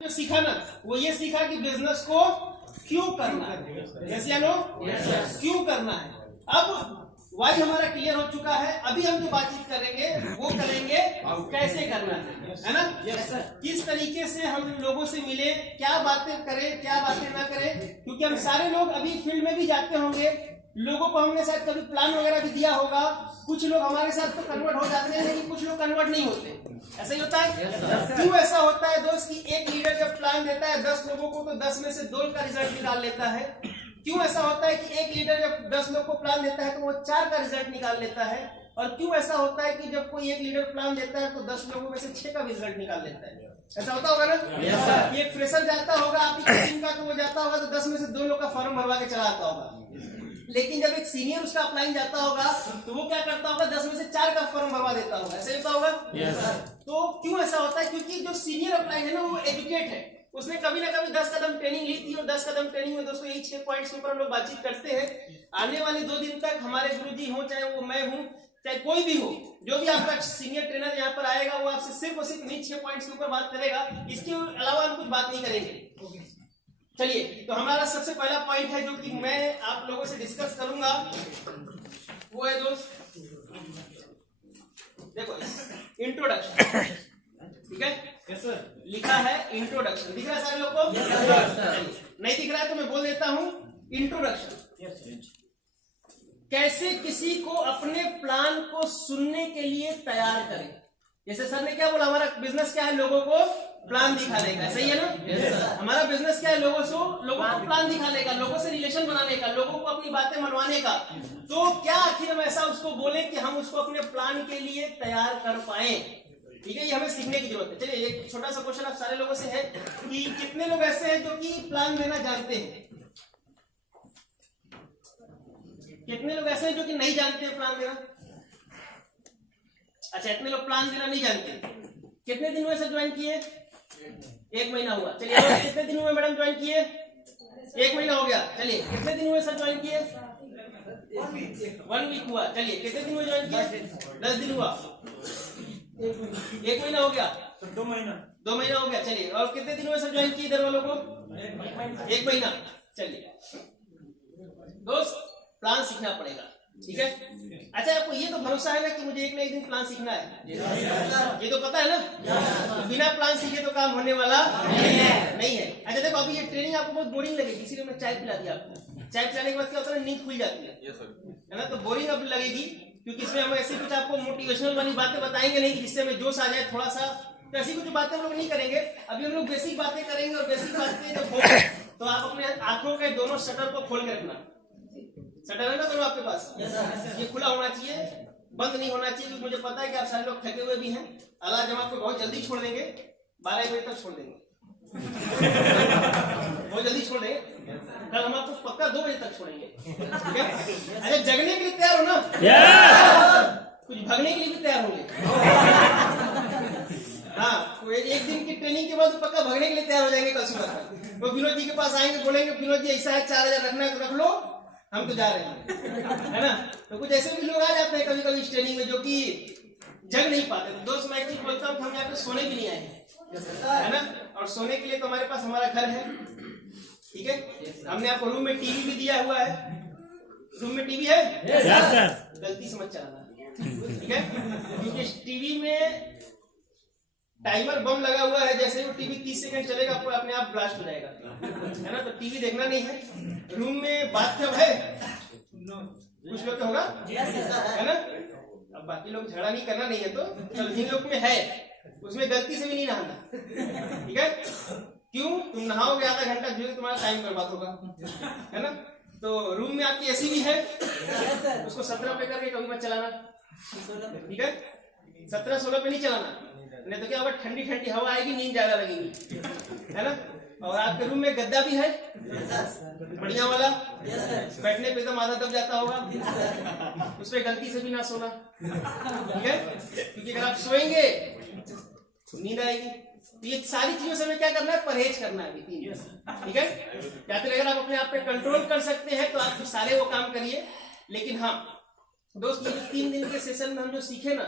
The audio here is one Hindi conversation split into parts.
जो सीखा ना वो ये सीखा कि बिजनेस को क्यों करना है, यस या नो, क्यों करना है। अब वाई हमारा क्लियर हो चुका है। अभी हम जो बातचीत करेंगे वो करेंगे कैसे करना है ना, किस तरीके से हम लोगों से मिले, क्या बातें करें क्या बातें ना करें, क्योंकि हम सारे लोग अभी फील्ड में भी जाते होंगे, लोगों को हमने शायद कभी प्लान वगैरह भी दिया होगा, कुछ लोग हमारे साथ तो कन्वर्ट हो जाते हैं लेकिन कुछ लोग कन्वर्ट नहीं होते, ऐसा ही होता है। क्यों ऐसा होता है दोस्त कि एक लीडर जब प्लान देता है 10 लोगों को तो 10 में से 2 का रिजल्ट निकाल लेता है। क्यों ऐसा होता है कि एक लीडर जब 10 लोग को प्लान देता है तो वो 4 का रिजल्ट निकाल लेता है। और क्यों ऐसा होता है कि जब कोई एक लीडर प्लान देता है तो 10 लोगों में से 6 का रिजल्ट निकाल लेता है। ऐसा होता होगा ना। एक फ्रेशर जाता होगा आपकी टीम का तो वो जाता होगा तो 10 में से 2 लोग का फॉर्म भरवा के चला आता होगा, लेकिन जब एक सीनियर उसका अप्लाइन जाता होगा तो वो क्या करता होगा 10 में से 4 का फॉर्म भरवा देता होगा, ऐसा होता होगा। तो क्यों ऐसा होता है, क्योंकि जो सीनियर अप्लाइन है ना वो एजुकेट है, उसने कभी ना कभी 10 कदम ट्रेनिंग ली थी। और 10 कदम ट्रेनिंग में दोस्तों यही 6 पॉइंट्स के ऊपर हम लोग बातचीत करते हैं। आने वाले 2 दिन तक हमारे गुरुजी हो, चाहे वो मैं हूं चाहे कोई भी हो, जो भी आपका सीनियर ट्रेनर यहाँ पर आएगा वो आपसे सिर्फ और सिर्फ इन्हीं 6 पॉइंट्स के ऊपर बात करेगा, इसके अलावा हम कुछ बात नहीं करेंगे। चलिए, तो हमारा सबसे पहला पॉइंट है जो कि मैं आप लोगों से डिस्कस करूंगा वो है दोस्त, देखो इंट्रोडक्शन, ठीक है। लिखा है इंट्रोडक्शन, दिख रहा है सारे लोग को? नहीं दिख रहा है तो मैं बोल देता हूं इंट्रोडक्शन। कैसे किसी को अपने प्लान को सुनने के लिए तैयार करें। जैसे सर ने क्या बोला, हमारा बिजनेस क्या है, लोगों को प्लान दिखाने का, सही है ना। हमारा बिजनेस क्या है, लोगों को प्लान दिखाने का, लोगों से रिलेशन बनाने का, लोगों को अपनी बातें मनवाने का। तो क्या आखिर हम ऐसा उसको बोले कि हम उसको अपने प्लान के लिए तैयार कर पाए, ठीक है। ये हमें सीखने की जरूरत है। चलिए एक छोटा सा क्वेश्चन आप सारे लोगों से है कि कितने लोग ऐसे हैं जो कि प्लान देना जानते हैं, कितने लोग ऐसे हैं जो कि नहीं जानते हैं प्लान देना। अच्छा, इतने लोग प्लान देना नहीं जानते। कितने दिन हुए सर ज्वाइन किए? 1 महीना हुआ। चलिए कितने दिन हुए मैडम ज्वाइन किए? 1 महीना हो गया। चलिए कितने दिन हुए सर ज्वाइन किए? 1 वीक हुआ। चलिए कितने दिन हुए ज्वाइन किए? 10 दिन हुआ। 1 महीना हो गया। 2 महीना हो गया। चलिए, और कितने दिन हुए सर ज्वाइन किए इधर वालों को? 1 महीना। चलिए दोस्त, प्लान सीखना पड़ेगा, ठीक है। अच्छा, आपको ये तो भरोसा है ना कि मुझे एक ना एक दिन प्लान सीखना है, ये तो पता है ना। बिना प्लान सीखे तो काम होने वाला नहीं है। अच्छा देखो, अभी ये ट्रेनिंग आपको बहुत बोरिंग लगेगी, इसीलिए मैं चाय पिला दिया आपको। चाय पिलाने के बाद क्या होता है, नींद खुल जाती है ना। तो बोरिंग अब लगेगी क्योंकि इसमें हम ऐसे कुछ आपको मोटिवेशनल वाली बातें बताएंगे नहीं जिससे हमें जोश आ जाए थोड़ा सा, तो ऐसी कुछ बातें हम लोग नहीं करेंगे। अभी हम लोग बेसिक बातें करेंगे, और बेसिक बातें जब हो तो आप अपने आंखों के दोनों शटर को खोल के रखना। शटर है ना दोनों आपके पास, ये खुला होना चाहिए, बंद नहीं होना चाहिए, क्योंकि मुझे पता है कि आप सारे लोग थके हुए भी हैं। अल्लाह जब आपको बहुत जल्दी छोड़ देंगे, 12 बजे तक छोड़ देंगे बहुत जल्दी छोड़ देंगे। कल हम आपको पक्का 2 बजे तक छोड़ेंगे, ठीक है। अच्छा, जगने के लिए तैयार हो ना? कुछ भागने के लिए भी तैयार होंगे? हाँ, तो एक दिन की ट्रेनिंग के बाद पक्का भागने के लिए तैयार हो जाएंगे। कल सुबह वो विनोद जी के पास आएंगे, बोलेंगे विनोद जी ऐसा है 4000 रखना है तो रख लो, हम तो जा रहे हैं, है ना। तो कुछ ऐसे भी लोग आ जाते हैं कभी कभी इस ट्रेनिंग में जो कि जग नहीं पाते। तो दोस्त मैं कुछ बोलता हूँ कि हम यहाँ पे सोने भी नहीं आए हैं, है ना। और सोने के लिए तो हमारे पास हमारा घर है, ठीक है। हमने आपको रूम में टीवी भी दिया हुआ है। रूम में टीवी है, गलती से मत चलाना, ठीक है, क्योंकि टीवी में टाइमर बम लगा हुआ है। जैसे वो टीवी 30 सेकंड चलेगा आपको अपने आप ब्लास्ट हो जाएगा, है ना। तो टीवी देखना नहीं है। रूम में बाथटब है, कुछ लोग होगा, है ना। अब बाकी लोग झगड़ा नहीं करना नहीं है तो चलो, जिन लोग में है उसमें गलती से भी नहीं नहाना, ठीक है। क्यों? तुम नहाओगे आधा घंटा जो तुम्हारा टाइम बर्बाद होगा, है ना। तो रूम में आपकी एसी भी है, उसको 17 पे करके कभी मत चलाना, ठीक है। 17-16 पे नहीं चलाना, नहीं तो क्या होगा, ठंडी ठंडी हवा आएगी, नींद ज्यादा लगेगी, है ना। और आपके रूम में गद्दा भी है बढ़िया वाला, बैठने पे एकदम आधा दब जाता होगा, उस पर गलती से भी ना सोना, ठीक है, क्योंकि अगर आप सोएंगे नींद आएगी। तो ये सारी चीजों से हमें क्या करना है, परहेज करना है, ठीक है। या तो अगर आप अपने आप पे कंट्रोल कर सकते हैं तो आप सारे वो काम करिए। लेकिन हाँ दोस्त, ये 3 दिन के सेशन में हम जो सीखे ना,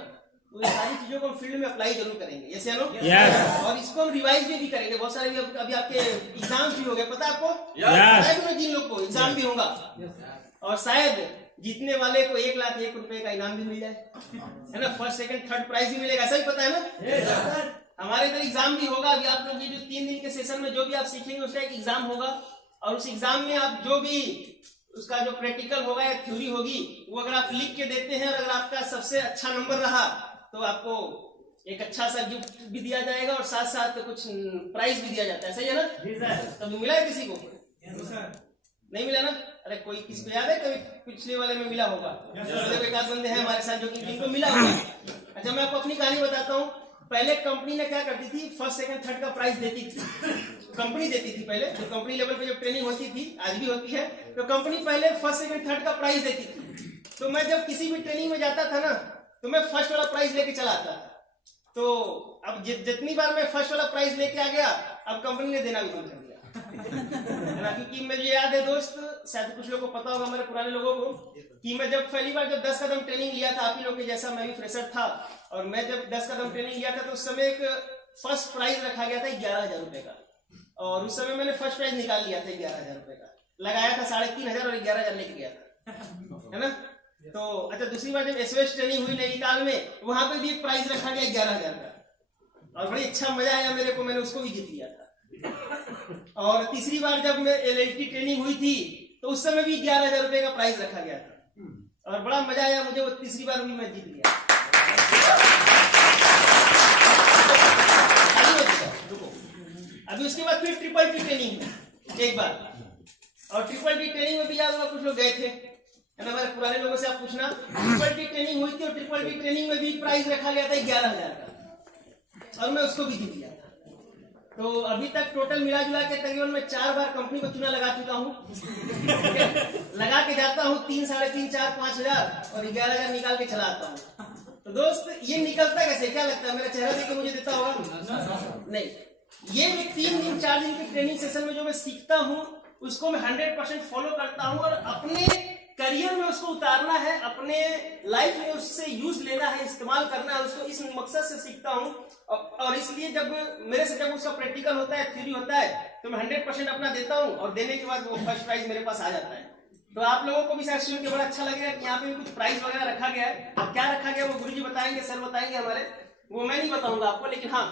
तो ये सारी चीजों को हम फील्ड में अप्लाई जरूर करेंगे, यस या नो? यस। और इसको हम रिवाइज भी करेंगे। बहुत सारे अभी आपके एग्जाम भी हो गए, पता है आपको? यस। जिन लोग को एग्जाम भी होगा और शायद जीतने वाले को 1,01,000 रुपए का इनाम भी मिल जाए, है ना? फर्स्ट सेकंड थर्ड प्राइज भी मिलेगा, ऐसा ही पता है ना? हमारे इधर एग्जाम भी होगा। अभी आप लोग ये जो 3 दिन के सेशन में जो भी आप सीखेंगे उसका एक एग्जाम होगा, और उस एग्जाम में आप जो भी उसका जो प्रैक्टिकल होगा या थ्योरी होगी वो अगर आप लिख के देते हैं और अगर आपका सबसे अच्छा नंबर रहा तो आपको एक अच्छा सा गिफ्ट भी दिया जाएगा और साथ साथ कुछ प्राइज भी दिया जाता है, सही है ना? जी सर। कभी मिला है किसी को? नहीं मिला ना? अरे कोई किसी को याद है कभी पिछले वाले में मिला होगा? एक आध बंदे हैं हमारे साथ जो कि जिनको मिला होगा। अच्छा, मैं आपको अपनी कहानी बताता हूँ। पहले कंपनी ने क्या करती थी, फर्स्ट सेकंड थर्ड का प्राइस देती थी, कंपनी देती थी। पहले जो कंपनी लेवल पे जब ट्रेनिंग होती थी, आज भी होती है, तो कंपनी पहले फर्स्ट सेकंड थर्ड का प्राइस देती थी। तो मैं जब किसी भी ट्रेनिंग में जाता था ना तो मैं फर्स्ट वाला प्राइज लेके चला आता था। तो अब जितनी बार मैं फर्स्ट वाला प्राइज लेके आ गया, अब कंपनी ने देना भी बंद कर दिया। क्योंकि मुझे याद है दोस्त, शायद कुछ लोगों को पता होगा, हमारे पुराने लोगों को, कि मैं जब पहली बार जब 10 कदम ट्रेनिंग लिया था, आप ही लोग के जैसा मैं भी फ्रेशर था, और मैं जब 10 कदम ट्रेनिंग लिया था तो उस समय एक फर्स्ट प्राइज रखा गया था 11,000 रुपए का, और उस समय मैंने फर्स्ट प्राइज निकाल लिया था 11,000 रुपए का, लगाया था 3,500 और 11,000 लेके गया था, है ना? तो अच्छा, दूसरी बार जब एसओएस ट्रेनिंग हुई नैनीताल में, वहां पे भी एक प्राइज रखा गया 11,000 का, और बड़ी अच्छा मजा आया मेरे को, मैंने उसको भी जीत लिया था। और तीसरी बार जब मैं एलएलटी ट्रेनिंग हुई थी तो उस समय भी 11,000 रुपए का प्राइज रखा गया था, और बड़ा मजा आया मुझे, वो तीसरी बार भी मैं जीत लिया। अभी उसके बाद फिर ट्रिपल टी ट्रेनिंग एक बार, और ट्रिपल टी ट्रेनिंग में भी याद होगा कुछ लोग गए थे, है ना? हमारे पुराने लोगों से आप पूछना, ट्रिपल टी ट्रेनिंग हुई थी और ट्रिपल टी ट्रेनिंग में भी प्राइज रखा गया था 11,000 का, और मैं उसको भी जीत लिया था। तो अभी तक टोटल मिला जुला के तकरीबन मैं 4 बार कंपनी को चुना लगा चुका हूँ। लगा के जाता हूँ 3, 3.5, 4, 5,000 और 11,000 निकाल के चला आता हूँ। तो दोस्त, ये निकलता कैसे, क्या लगता है? मेरा चेहरा देख के मुझे देता होगा? नहीं, ये 3 दिन 4 दिन के ट्रेनिंग सेशन में जो मैं सीखता हूँ उसको मैं 100% फॉलो करता हूँ, और अपने करियर में उसको उतारना है, अपने लाइफ में उससे यूज लेना है, इस्तेमाल करना है उसको, इस मकसद से सीखता हूँ। और इसलिए जब मेरे से जब उसका प्रैक्टिकल होता है, थ्योरी होता है, तो मैं 100% अपना देता हूँ, और देने के बाद वो फर्स्ट प्राइज मेरे पास आ जाता है। तो आप लोगों को भी शायद सुन के बड़ा अच्छा लगेगा कि यहाँ पे कुछ प्राइज वगैरह रखा गया है। अब क्या रखा गया वो गुरुजी बताएंगे, सर बताएंगे हमारे, वो मैं नहीं बताऊंगा आपको, लेकिन हाँ,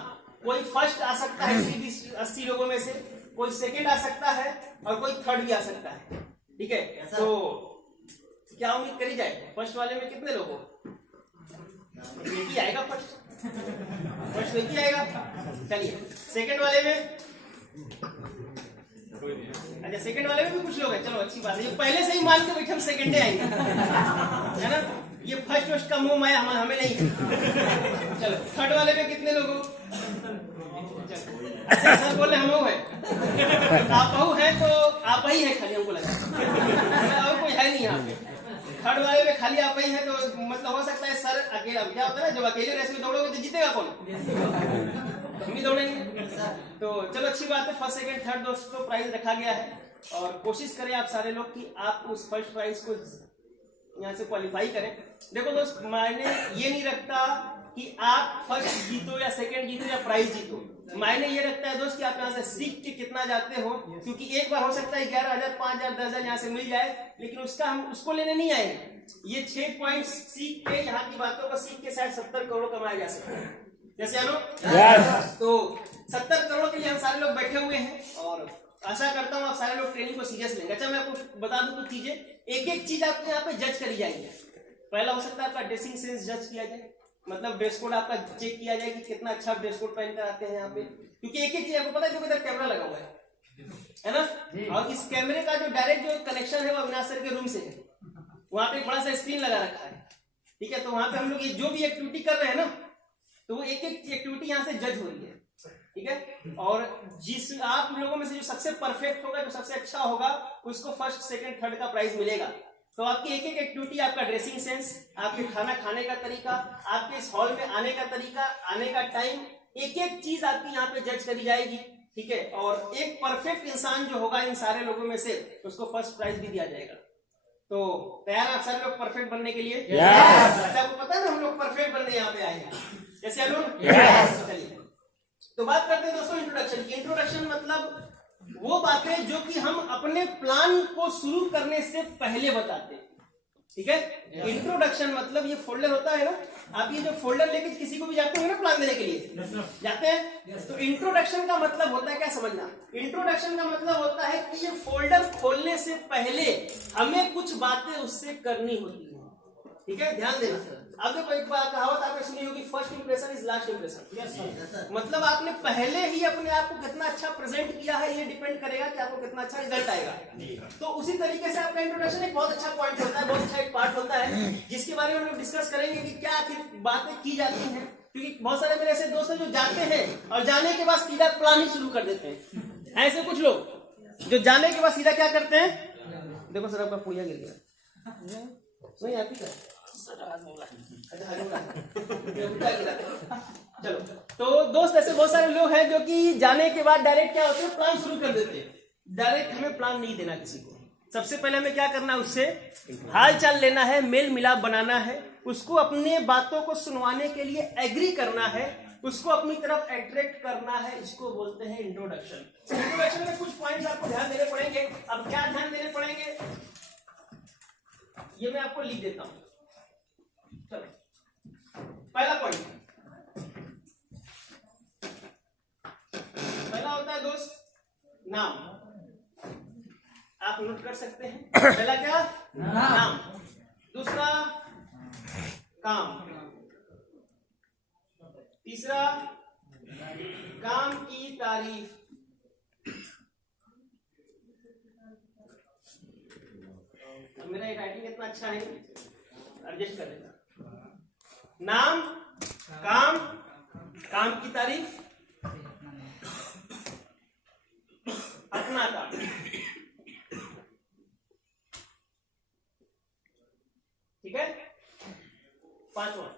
कोई फर्स्ट आ सकता है 80 लोगों में से, कोई सेकंड आ सकता है, और कोई थर्ड भी आ सकता है, ठीक है? तो क्या उम्मीद करी जाए, फर्स्ट वाले में कितने लोग हो? एक ही आएगा फर्स्ट एक ही आएगा। चलिए, सेकंड वाले में, अच्छा सेकंड वाले में भी कुछ लोग हैं, चलो अच्छी बात है, ये पहले से ही मान के बैठे हम सेकंडे आएंगे, है ना? ये फर्स्ट का मोह माया हमें नहीं है। चलो, थर्ड वाले में कितने लोग हो? अच्छा, सर बोले हम है, आप है तो आप ही है खाली, हमको लगा और कोई है नहीं यहाँ पे। थर्ड वाले में खाली आप ही है, तो मतलब हो सकता है सर अकेला, क्या होता है ना, जब अकेले रेस में दौड़ोगे तो जीतेगा कौन? हम ही दौड़ेंगे। तो चलो अच्छी बात है, फर्स्ट सेकंड थर्ड दोस्तों प्राइज रखा गया है, और कोशिश करें आप सारे लोग कि आप उस फर्स्ट प्राइज को यहाँ से क्वालिफाई करें। देखो दोस्त, मायने ये नहीं रखता कि आप फर्स्ट जीतो या सेकंड जीतो या प्राइज जीतो, मायने ये रखता है दोस्त कि आप यहाँ से सीख के कितना जाते हो, क्योंकि एक बार हो सकता है 11,000, 5,000, 10,000 यहाँ से मिल जाए, लेकिन उसका हम उसको लेने नहीं आए। ये 6 पॉइंट सीख के, यहाँ की बातों को सीख के शायद 70 करोड़ कमाया जा सकता है, जैसे yes. तो 70 करोड़ के लिए हम सारे लोग बैठे हुए हैं, और आशा करता हूँ आप सारे लोग ट्रेनिंग को सीरियस लेंगे। अच्छा, मैं आपको बता दूं कुछ चीजें, एक चीज आपको यहाँ पे जज करी जाएगी। पहला हो सकता है आपका ड्रेसिंग सेंस जज किया जाए, मतलब ड्रेस कोड आपका चेक किया जाए कि कितना अच्छा ड्रेस कोड पहन कर आते हैं यहाँ पे, क्योंकि एक चीज आपको पता है, इधर कैमरा लगा हुआ है ना, और इस कैमरे का जो डायरेक्ट जो कनेक्शन है वो अविनाश सर के रूम से है, वहां पे एक बड़ा सा स्क्रीन लगा रखा है, ठीक है? तो वहां पे हम लोग ये जो भी एक्टिविटी कर रहे हैं ना, तो वो एक एक्टिविटी यहाँ से जज हो रही है, ठीक है? और जिस आप लोगों में से जो सबसे परफेक्ट होगा, जो सबसे अच्छा होगा, उसको फर्स्ट सेकंड थर्ड का प्राइज मिलेगा। तो आपकी एक एक्टिविटी, आपका ड्रेसिंग सेंस, आपके खाना खाने का तरीका, आपके इस हॉल में आने का तरीका, आने का टाइम, एक चीज आपकी यहाँ पे जज करी जाएगी, ठीक है? और एक परफेक्ट इंसान जो होगा इन सारे लोगों में से, उसको फर्स्ट प्राइज भी दिया जाएगा। तो तैयार आप सर लोग परफेक्ट बनने के लिए? आपको पता है ना हम लोग परफेक्ट बनने यहाँ पे आए हैं, जैसे चलिए तो बात करते हैं दोस्तों इंट्रोडक्शन की। इंट्रोडक्शन मतलब वो बातें जो कि हम अपने प्लान को शुरू करने से पहले बताते हैं, ठीक है। इंट्रोडक्शन मतलब ये फोल्डर होता है ना, आप ये जो फोल्डर लेके किसी को भी जाते होंगे ना प्लान देने के लिए, जाते हैं तो इंट्रोडक्शन का मतलब होता है क्या समझना, इंट्रोडक्शन का मतलब होता है कि ये फोल्डर खोलने से पहले हमें कुछ बातें उससे करनी होती है, ठीक है। ध्यान देना, अब देखो एक बात कहावत आपने सुनी होगी, first impression is last impression. मतलब आपने पहले ही अपने आप को कितना अच्छा प्रेजेंट किया है ये डिपेंड करेगा कि आपको कितना अच्छा रिजल्ट आएगा। तो उसी तरीके से आपका इंट्रोडक्शन एक बहुत अच्छा पॉइंट होता है, बहुत अच्छा एक पार्ट होता है जिसके बारे में हम लोग डिस्कस करेंगे कि क्या आखिर बातें की जाती हैं, क्योंकि बहुत सारे मेरे ऐसे दोस्त हैं जो जाते हैं और जाने के बाद सीधा प्लान ही शुरू कर देते हैं। ऐसे कुछ लोग जो जाने के बाद सीधा क्या करते हैं, देखो सर आपका पुड़िया गिर गया, नहीं आती क्या? चलो तो दोस्त ऐसे बहुत सारे लोग हैं जो कि जाने के बाद डायरेक्ट क्या होते हैं, प्लान शुरू कर देते हैं। डायरेक्ट हमें प्लान नहीं देना किसी को, सबसे पहले हमें क्या करना है, उससे हाल चाल लेना है, मेल मिलाप बनाना है, उसको अपने बातों को सुनवाने के लिए एग्री करना है, उसको अपनी तरफ अट्रैक्ट करना है, इसको बोलते हैं इंट्रोडक्शन। इंट्रोडक्शन में कुछ पॉइंट्स आपको ध्यान देने पड़ेंगे। अब क्या ध्यान देने पड़ेंगे ये मैं आपको लिख देता हूं। चलो पहला पॉइंट, पहला होता है दोस्त नाम, आप नोट कर सकते हैं। पहला क्या? नाम। दूसरा काम। तीसरा काम की तारीफ। मेरा राइटिंग इतना अच्छा है, एडजस्ट कर लेना। नाम, काम, काम की तारीफ, अपना काम, ठीक है। पांचवा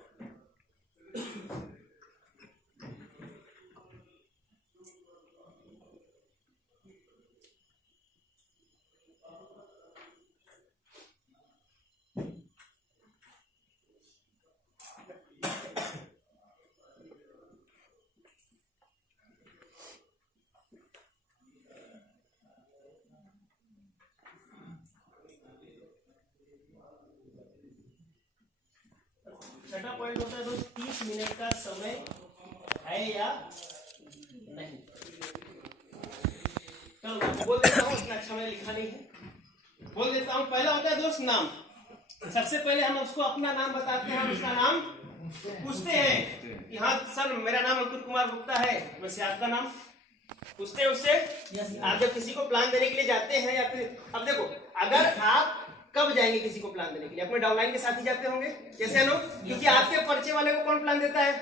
छठा पॉइंट होता है दोस्त 30 मिनट का समय है या नहीं। चलो बोल देता हूँ, इतना अच्छा मैं लिखा नहीं है, बोल देता हूँ। पहला होता है दोस्त नाम। सबसे पहले हम उसको अपना नाम बताते हैं, हम उसका नाम पूछते हैं कि हाँ सर मेरा नाम अंकुर कुमार गुप्ता है, वैसे आपका नाम पूछते हैं उससे। आप जब किसी को प्लान देने के लिए जाते हैं या फिर, अब देखो अगर आप कब जाएंगे किसी को प्लान देने के लिए, अपने डाउनलाइन के साथ ही जाते होंगे, जैसे है ना, क्योंकि आपके परिचय वाले को कौन प्लान देता है,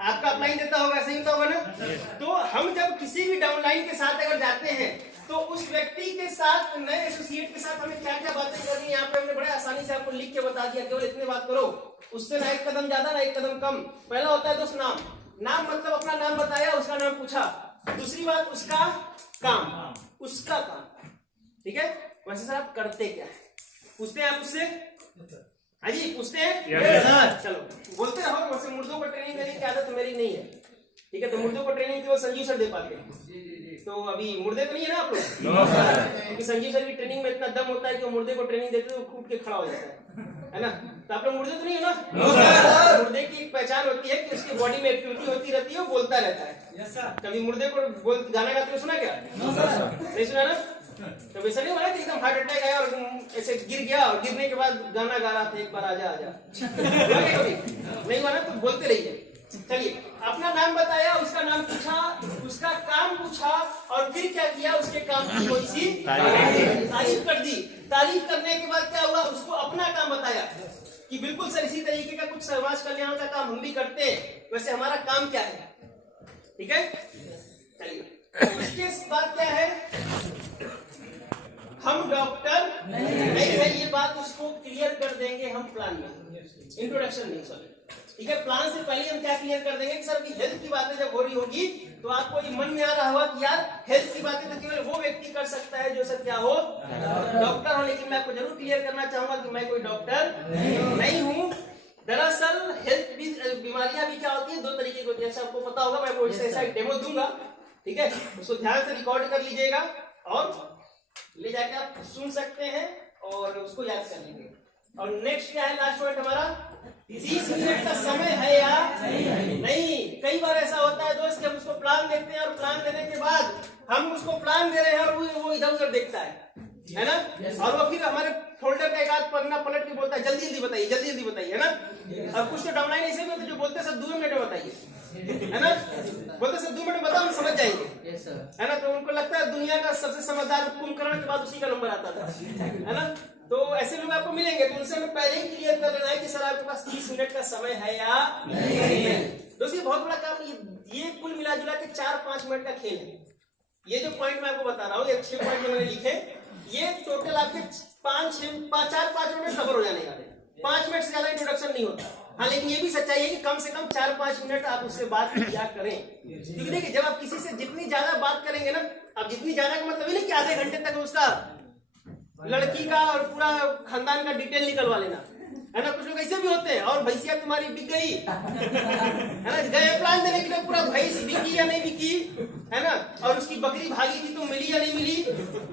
आपका अपलाइन देता होगा, सही होता होगा ना। तो हम जब किसी भी डाउनलाइन के साथ अगर जाते हैं तो उस व्यक्ति के साथ, नए एसोसिएट के साथ हमें क्या क्या बातें करनी है, यहाँ पे हमने बड़े आसानी से आपको लिख के बता दिया, केवल इतने बात करो, उससे ना एक कदम ज्यादा ना एक कदम कम। पहला होता है दोस्त नाम। नाम मतलब अपना नाम बताया, उसका नाम पूछा। दूसरी बात उसका काम, उसका काम, ठीक है। वैसे सर आप करते क्या है, पूछते हैं आप उससे, हाँ जी पूछते हैं। चलो बोलते रहो, वैसे मुर्दों को ट्रेनिंग देने की आदत मेरी नहीं है, ठीक है। तो मुर्दों को ट्रेनिंग केवल संजीव सर दे पाते हैं, तो अभी मुर्दे तो नहीं है ना आप लोग, क्योंकि संजीव सर की ट्रेनिंग में इतना दम होता है कि वो मुर्दे को ट्रेनिंग देते हैं, उठ के खड़ा हो जाता है ना। तो आप लोग मुर्दे तो नहीं है ना। मुर्दे की एक पहचान होती है कि उसकी बॉडी में एक्टिविटी होती रहती है, वो बोलता रहता है। कभी मुर्दे को गाना गाते हुए सुना क्या? नहीं सुना ना। तो वैसा नहीं हुआ कि एकदम हार्ट अटैक आया और ऐसे गिर गया और गिरने के बाद गाना गा रहा था, एक बार आजा आजा। नहीं हुआ ना, तो बोलते रहिए। चलिए अपना नाम बताया, उसका नाम पूछा, उसका काम पूछा और फिर क्या किया, उसके काम की थोड़ी सी तारीफ कर दी। तारीफ करने के बाद क्या हुआ, उसको अपना काम बताया कि बिल्कुल सर इसी तरीके का कुछ समाज कल्याण का काम हम भी करते हैं, वैसे हमारा काम क्या है, ठीक है। चलिए उसके बाद क्या है, हम डॉक्टर नहीं है, ये बात उसको क्लियर कर देंगे हम प्लान में, इंट्रोडक्शन नहीं, सॉरी ठीक है। प्लान से पहले हम क्या क्लियर कर देंगे कि सर की हेल्थ की बातें जब हो रही होगी तो आपको ये मन में आ रहा होगा कि यार हेल्थ की बातें तो केवल वो व्यक्ति कर सकता है जो सर क्या हो, डॉक्टर हो। लेकिन मैं आपको जरूर क्लियर करना चाहूंगा कि मैं कोई डॉक्टर नहीं हूँ। दरअसल हेल्थ बीमारियां भी क्या होती है, दो तरीके की होती है, जैसे आपको पता होगा। मैं कोई ऐसा एक डेमो दूंगा, ठीक है, उसको ध्यान से रिकॉर्ड कर लीजिएगा और ले जाके आप सुन सकते हैं और उसको याद कर लेंगे। और नेक्स्ट क्या है, लास्ट पॉइंट हमारा, 30 मिनट का समय है या नहीं। कई बार ऐसा होता है दोस्त कि हम उसको प्लान देते हैं और प्लान देने के बाद हम उसको प्लान दे रहे हैं और वो इधर उधर देखता है ना, और वो फिर हमारे फोल्डर का एक आध पन्ना पलट के बोलता है जल्दी जल्दी बताइए, जल्दी जल्दी बताइए, है ना। और कुछ तो डाउनलाइन ऐसे भी होते जो बोलते हैं सर 2 मिनट में बताइए, है ना, बोलते सर 2 मिनट में बताओ हम समझ जाएंगे, है ना। तो उनको लगता है दुनिया का सबसे समझदार कुंभकर्ण के बाद उसी का नंबर आता था, है ना। तो ऐसे लोग आपको मिलेंगे, तो उनसे हमें पहले ही क्लियर कर लेना है कि सर आपके पास 30 मिनट का समय है या नहीं। दोस्तों बहुत बड़ा काम, ये कुल मिला जुला के 4-5 मिनट का खेल है। ये जो पॉइंट मैं आपको बता रहा हूँ, ये 6 पॉइंट मैंने लिखे, ये टोटल आपके 4-5 मिनट कवर हो जाने वाले। 5 मिनट से ज्यादा इंट्रोडक्शन नहीं होता। हाँ, लेकिन ये भी सच्चाई है कि कम से कम 4-5 मिनट आप उससे बात किया करें, क्योंकि देखिए जब आप किसी से जितनी ज्यादा बात करेंगे ना, अब जितनी ज्यादा का मतलब नहीं कि आधे घंटे तक उसका लड़की का और पूरा खानदान का डिटेल निकलवा लेना, है ना। कुछ लोग ऐसे भी होते हैं, और भैंसिया तुम्हारी बिक गई, है ना, गए प्लान देने के लिए पूरा भैंस बिकी या नहीं बिकी, है ना, और उसकी बकरी भागी थी तो मिली या नहीं मिली,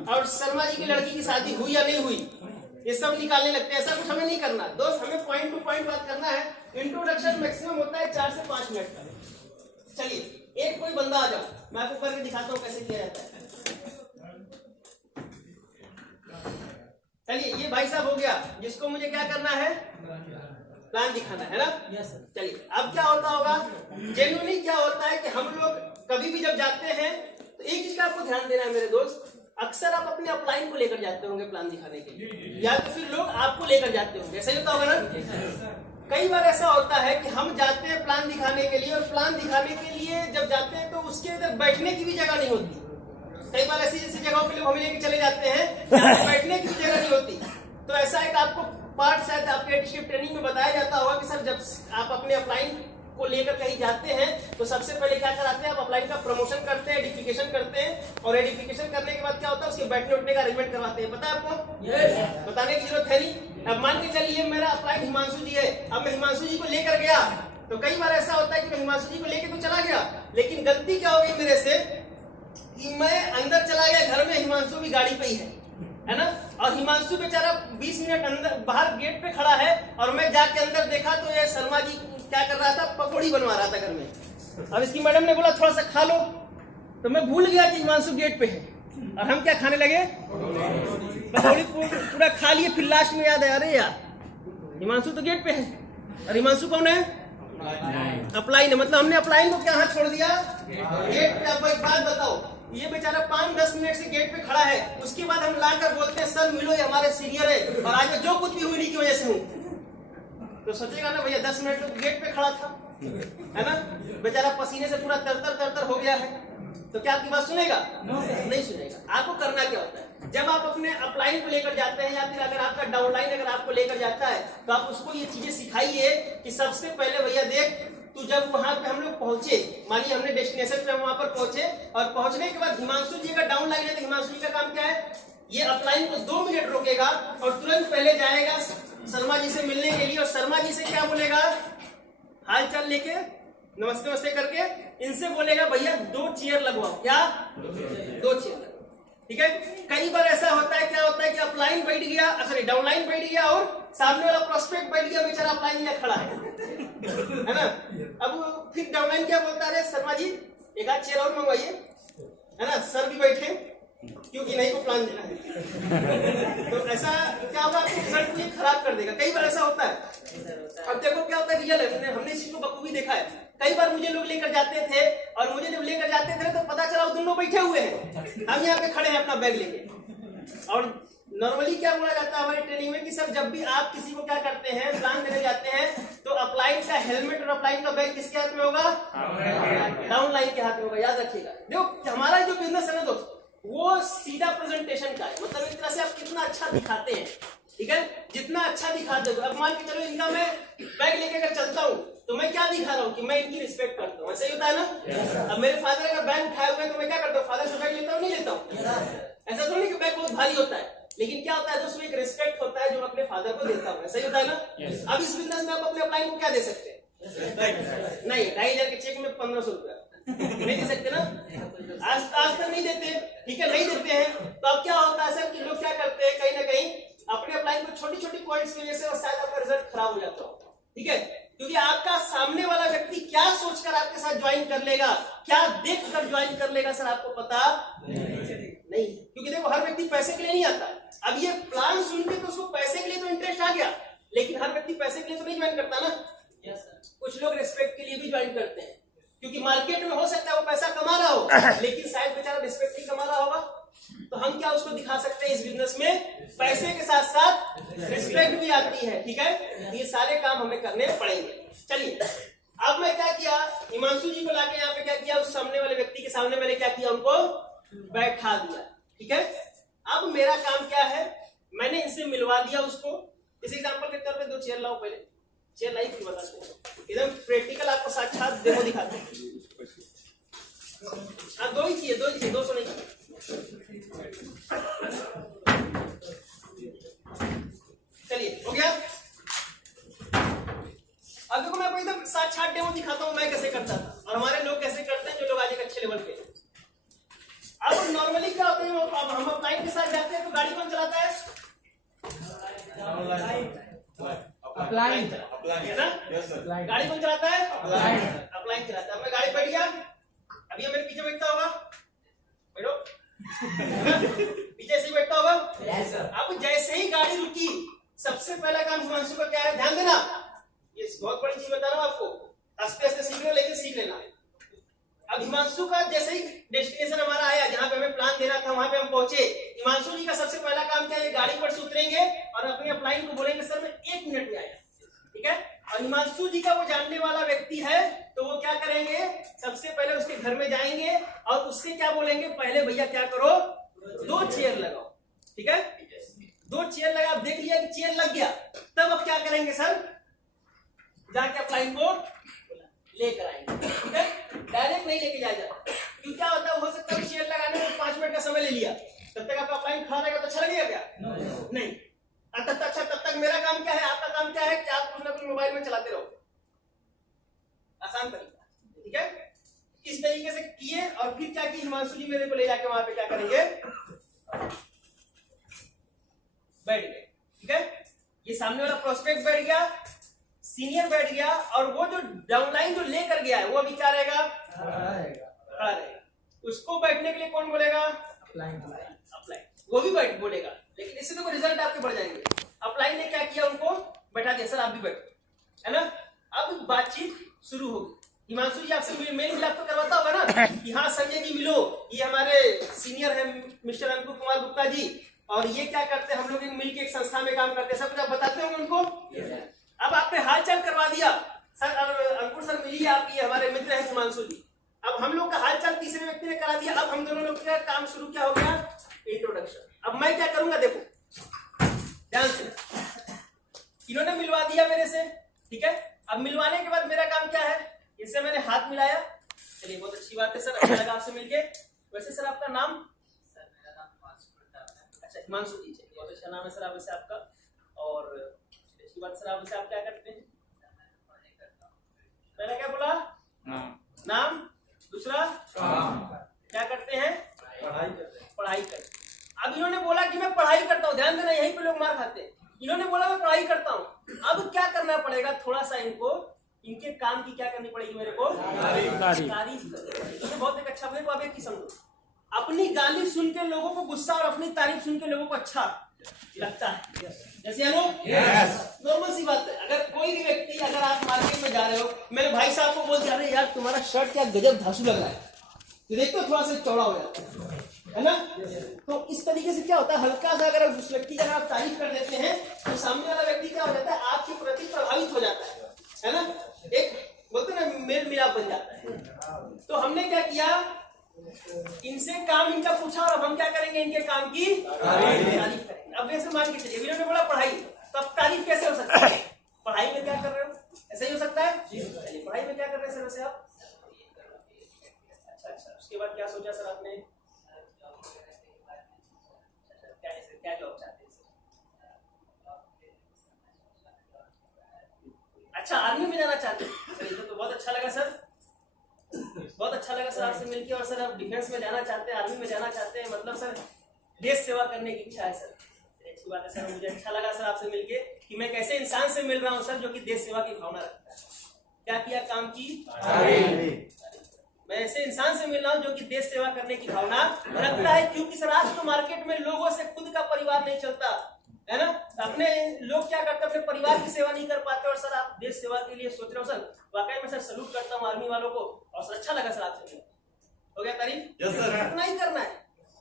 और शर्मा जी की लड़की की शादी हुई या नहीं हुई, ये सब निकालने लगते हैं। ऐसा कुछ हमें नहीं करना दोस्त, हमें पॉइंट टू पॉइंट बात करना है। इंट्रोडक्शन मैक्सिमम होता है 4 से 5 मिनट का। चलिए एक कोई बंदा आ जाओ, मैं आपको करके दिखाता हूँ कैसे किया जाता है। चलिए ये भाई साहब हो गया, जिसको मुझे क्या करना है, प्लान दिखाना है ना। Yes sir. चलिए अब क्या होता होगा, जेन्युइनली क्या होता है कि हम लोग कभी भी जब जाते हैं तो एक चीज का आपको ध्यान देना है मेरे दोस्त, अक्सर आप अपने अपलाइन को लेकर जाते होंगे प्लान दिखाने के लिए, या तो फिर लोग आपको लेकर जाते होंगे, ऐसा ही होता होगा ना। कई बार ऐसा होता है कि हम जाते हैं प्लान दिखाने के लिए, और प्लान दिखाने के लिए जब जाते हैं तो उसके इधर बैठने की भी जगह नहीं होती। कई बार ऐसी जगहों पे लोग हमें लेके चले जाते हैं जहाँ बैठने की जगह नहीं होती। तो ऐसा एक आपको पार्ट शायद आपके एडमिनिस्ट्रेटिव ट्रेनिंग में बताया जाता होगा कि सर जब आप अपने अपलाइन को लेकर कहीं जाते हैं तो सबसे पहले क्या कराते हैं, आप अपलाइन का प्रमोशन करते हैं, एडिफिकेशन करते हैं, और एडिफिकेशन करने के बाद क्या होता है उसके बैठने उठने का अरेंजमेंट करवाते हैं। पता है आपको? yes. बताने की जरूरत है नहीं। अब मान के चलिए मेरा अपलाइन हिमांशु जी है, अब मैं हिमांशु जी को लेकर गया, तो कई बार ऐसा होता है कि मैं हिमांशु जी को लेकर तो चला गया, लेकिन गलती क्या हो गई मेरे से कि मैं अंदर चला गया घर में, हिमांशु भी गाड़ी पे ही है ना, और हिमांशु बेचारा 20 मिनट अंदर बाहर गेट पे खड़ा है, और मैं जाके अंदर देखा तो ये शर्मा जी क्या कर रहा था, पकौड़ी बनवा रहा था घर में। अब इसकी मैडम ने बोला थोड़ा सा खा लो, तो मैं भूल गया कि हिमांशु गेट पे है, और हम क्या खाने लगे, पकौड़ी पूरा खा लिए। फिर लास्ट में याद है, अरे यार हिमांशु तो गेट पे है, और हिमांशु कौन है, अपलाइन है, मतलब हमने अपलाइन को क्या हाथ छोड़ दिया, गेट पे। अब एक बात बताओ, ये बेचारा 5-10 मिनट से गेट पे खड़ा है, उसके बाद हम लाकर बोलते हैं सर मिलो, ये हमारे सीनियर है और आज मैं जो कुछ भी हुई नहीं की वजह से हूँ, तो सोचेगा ना भैया 10 मिनट तो गेट पे खड़ा था, है ना, बेचारा पसीने से पूरा तर हो गया है, तो क्या आपकी बात सुनेगा? नहीं सुनेगा। आपको करना क्या होता है, जब आप अपने अपलाइन को लेकर जाते हैं, या फिर अगर आपका डाउनलाइन अगर आपको लेकर जाता है, तो आप उसको ये चीजें सिखाइए कि सबसे पहले भैया देख तू, जब वहां पे हम लोग पहुंचे, मानिए हमने डेस्टिनेशन पे वहां पर पहुंचे, और पहुंचने के बाद हिमांशु जी का डाउनलाइन है, तो हिमांशु जी का काम क्या है, ये अपलाइन को 2 मिनट रोकेगा और तुरंत पहले जाएगा शर्मा जी से मिलने के लिए, और शर्मा जी से क्या बोलेगा, हाल चाल लेके नमस्ते नमस्ते करके इनसे बोलेगा भैया 2 चेयर लगवाओ, क्या 2 चेयर, ठीक है। कई बार ऐसा होता है, क्या होता है कि अपलाइन बैठ गया, सॉरी डाउनलाइन बैठ गया, और सामने वाला प्रोस्पेक्ट बैठ गया, बेचारा अपलाइन में खड़ा है ना। अब फिर डाउनलाइन क्या बोलता है, शर्मा जी एक आध चेयर और मंगवाइए, है ना, सर भी बैठे क्योंकि नहीं को प्लान देना है। तो ऐसा क्या होगा, आपको रिजल्ट को खराब कर देगा। कई बार ऐसा होता है। अब देखो क्या होता है, रियल है, हमने इस चीज को बखूबी देखा है। कई बार मुझे लोग लेकर जाते थे, और मुझे जब लेकर जाते थे तो पता चला वो दोनों बैठे हुए हैं, हम यहाँ पे खड़े हैं अपना बैग लेके। और नॉर्मली क्या बोला जाता है हमारी ट्रेनिंग में कि सर जब भी आप किसी को क्या करते हैं, प्लान देने जाते हैं, तो अपलाइन का हेलमेट और अपलाइन का बैग किसके हाथ में होगा, डाउनलाइन के हाथ में होगा, याद रखिएगा। देखो हमारा जो बिजनेस है ना दोस्त, वो सीधा प्रेजेंटेशन का है, मतलब एक तरह से आप कितना अच्छा दिखाते हैं, ठीक है, जितना अच्छा दिखाते हो। अब मान के चलो इनका मैं बैग लेके अगर चलता हूँ, तो मैं क्या दिखा रहा हूँ कि मैं इनकी रिस्पेक्ट करता हूँ, ऐसा ही होता है ना। अब मेरे फादर अगर बैग उठाए हुए हैं तो मैं क्या करता हूँ, फादर से बैग लेता हूँ नहीं लेता हूँ, ऐसा तो नहीं कि बैग बहुत भारी होता है, लेकिन क्या होता है दोस्तों, एक रिस्पेक्ट होता है जो मैं अपने फादर को देता हूँ, ऐसा ही होता है ना। अब इस बिजनेस में आप अपने अपलाइन को क्या दे सकते हैं, नहीं 2,500 के चेक में 1,500 रुपया नहीं दे सकते ना, आज तक नहीं देते, ठीक है, नहीं देते हैं। तो अब क्या होता है सर कि लोग क्या करते हैं, कहीं ना कहीं अपने अपलाइन को छोटी छोटी पॉइंट्स की वजह से और शायद आपका रिजल्ट खराब हो जाता हो, ठीक है, क्योंकि आपका सामने वाला व्यक्ति क्या सोचकर आपके साथ ज्वाइन कर लेगा, क्या देखकर ज्वाइन कर लेगा सर आपको पता नहीं, क्योंकि देखो हर व्यक्ति पैसे के लिए नहीं आता। अब ये प्लान सुन के तो उसको पैसे के लिए तो इंटरेस्ट आ गया, लेकिन हर व्यक्ति पैसे के लिए तो नहीं ज्वाइन करता ना। कुछ लोग रिस्पेक्ट के लिए भी ज्वाइन करते हैं, क्योंकि मार्केट में हो सकता है वो पैसा कमा रहा हो लेकिन शायद बेचारा रिस्पेक्ट नहीं कमा रहा होगा। तो हम क्या उसको दिखा सकते हैं, इस बिजनेस में पैसे के साथ साथ रिस्पेक्ट भी आती है, ठीक है। ये सारे काम हमें करने पड़ेंगे। चलिए अब मैं क्या किया, हिमांशु जी को लाके यहाँ पे क्या किया, उस सामने वाले व्यक्ति के सामने मैंने क्या किया, उनको बैठा दिया, ठीक है। अब मेरा काम क्या है, मैंने इनसे मिलवा दिया उसको। इस एग्जांपल के तौर पे 2 चेयर लाओ, पहले चेयर लाई फिर बताते हैं, एकदम प्रैक्टिकल आपको साक्षात डेमो दिखाते हैं। हाँ 2 ही चाहिए, 200 नहीं चाहिए। चलिए हो गया। अब देखो मैं आपको एकदम साक्षात डेमो दिखाता हूँ मैं कैसे करता था और हमारे लोग कैसे करते हैं जो लोग आज एक अच्छे लेवल पे। अब नॉर्मली क्या होता है, हम अपलाइन के साथ जाते हैं तो गाड़ी कौन चलाता है, अपलाइन है ना, गाड़ी कौन चलाता है, अपलाइन चलाता है। मैं गाड़ी बैठ गया, अभी ये मेरे पीछे बैठता होगा, बैठो पीछे से बैठता होगा। अब जैसे ही गाड़ी रुकी, सबसे पहला काम हिमांशु का क्या है, ध्यान देना, ये बहुत बड़ी चीज बता रहा हूं आपको, आस्ते आस्ते सीख लो लेकिन सीख लेना। अब हिमांशु का जैसे ही डेस्टिनेशन हमारा आया, जहां पे हमें प्लान देना था वहां पे हम पहुंचे, हिमांशु जी का सबसे पहला काम क्या है, गाड़ी पर से उतरेंगे और अपने अपलाइन को बोलेंगे सर मैं 1 मिनट में आया, ठीक है। और हिमांशु जी का वो जानने वाला व्यक्ति है तो वो क्या करेंगे, सबसे पहले उसके घर में जाएंगे और उससे क्या बोलेंगे, पहले भैया क्या करो 2 चेयर लगाओ, ठीक है। 2 चेयर लगा, देख लिया कि चेयर लग गया, तब अब क्या करेंगे सर, जाके अपलाइन को लेकर आएंगे, ठीक है। डायरेक्ट नहीं लेके जाएगा, क्यों क्या होता है, हो सकता है चेयर लगाने में 5 मिनट का समय ले लिया, तब तक आपका अपलाइन खड़ा रहेगा तो अच्छा लगेगा क्या, नहीं। तब तक मेरा काम क्या है, आपका काम क्या है कि आप कुछ ना कुछ मोबाइल में चलाते रहो, आसान तरीका, ठीक है। इस तरीके से किए और फिर क्या किया, हिमांशु जी मेरे को ले जाके वहां पे क्या करेंगे, बैठ गए, ठीक है। ये सामने वाला प्रोस्पेक्ट बैठ गया, सीनियर बैठ गया, और वो जो डाउनलाइन जो लेकर गया है वो अभी क्या रहेगा, खड़ा रहेगा। उसको बैठने के लिए कौन बोलेगा, अपलाइन, वो भी बैठ बोलेगा, लेकिन इससे तो कोई रिजल्ट आपके बढ़ जाएंगे। अपलाइन ने क्या किया, उनको बैठा दिया, सर आप भी बैठो, है ना। अब बातचीत शुरू होगी। हिमांशु जी आपसे मेल मिलाप तो करवाता होगा ना कि हाँ संजय जी मिलो, ये हमारे सीनियर है मिस्टर अंकुर कुमार गुप्ता जी, और ये क्या करते हैं, हम लोग मिलकर एक संस्था में काम करते हैं, सब कुछ आप बताते होंगे उनको। अब आपने हालचाल करवा दिया, सर अंकुर सर मिलिए, आपकी हमारे मित्र हैं हिमांशु जी। अब हम लोग का हालचाल तीसरे व्यक्ति ने करा दिया, अब हम दोनों लोग का काम शुरू क्या हो गया, इंट्रोडक्शन। अब मैं क्या करूंगा, देखो ध्यान से, इन्होंने मिलवा दिया मेरे से, ठीक है। अब मिलवाने के बाद मेरा काम क्या है, इससे मैंने हाथ मिलाया, चलिए बहुत अच्छी बात है सर, अच्छा लगा आपसे मिलके। वैसे सर आपका नाम, सर मेरा नाम अच्छा हिमांशु जी, बहुत अच्छा नाम है सर आप वैसे आपका, और अच्छी बात सर आप वैसे आप क्या करते हैं, पहला क्या बोला, नाम, दूसरा क्या करते हैं, पढ़ाई करते हैं। अब इन्होंने बोला कि मैं पढ़ाई करता हूँ, ध्यान देना यहीं पे लोग मार खाते हैं। इन्होंने बोला मैं पढ़ाई करता हूँ, अब क्या करना पड़ेगा, थोड़ा सा इनको इनके काम की क्या करनी पड़ेगी, मेरे को तारीफ करनी। बहुत एक अच्छा, आप एक किस्म अपनी गाली सुन के लोगों को गुस्सा और अपनी तारीफ सुन के लोगों को अच्छा लगता है, जैसे नॉर्मल सी बात है। अगर कोई भी व्यक्ति, अगर आप मार्केट में जा रहे हो, मेरे भाई साहब को बोल जा रहे यार तुम्हारा शर्ट क्या गजब धांसू लग रहा है, तो देखो थोड़ा सा चौड़ा हो जाता है ना। तो इस तरीके से क्या होता है, हल्का सा अगर उस व्यक्ति का आप तारीफ कर देते हैं तो सामने वाला व्यक्ति क्या हो जाता है, आपके प्रति प्रभावित हो जाता है ना, एक बोलते ना मेल मिलाप बन जाता है। तो हमने क्या किया, इनसे काम इनका पूछा और हम क्या करेंगे, इनके काम की तारीफ करेंगे। अब जैसे मान के चलिए, ने बोला पढ़ाई, तब तारीफ कैसे हो सकती है, पढ़ाई में क्या कर रहे हो, ऐसा ही हो सकता है। पढ़ाई में क्या कर रहे हैं सर वैसे आप? अच्छा, उसके बाद क्या सोचा सर आपने? क्या जॉब चाहते हैं सर? अच्छा, आर्मी में जाना चाहते हैं सर, तो बहुत अच्छा लगा सर, बहुत अच्छा लगा सर आपसे मिलके। और सर आप डिफेंस में जाना चाहते हैं, आर्मी में जाना चाहते हैं, मतलब सर देश सेवा करने की इच्छा है सर। अच्छी बात है सर, मुझे अच्छा लगा सर आपसे मिलके कि मैं कैसे इंसान से मिल रहा हूँ सर जो कि देश सेवा की भावना रखता है। क्या किया काम की? मैं ऐसे इंसान से मिल रहा हूँ जो कि देश सेवा करने की भावना रखता है, क्योंकि सर आज तो मार्केट में लोगों से खुद का परिवार नहीं चलता है ना। अपने लोग क्या करते हैं, अपने परिवार की सेवा नहीं कर पाते, और सर आप देश सेवा के लिए सोच रहे हो सर, वाकई में सर सलूट करता हूँ आर्मी वालों को। और सर अच्छा लगा सर आपसे मिलकर। हो गया तारीफ? Yes sir. इतना ही करना है,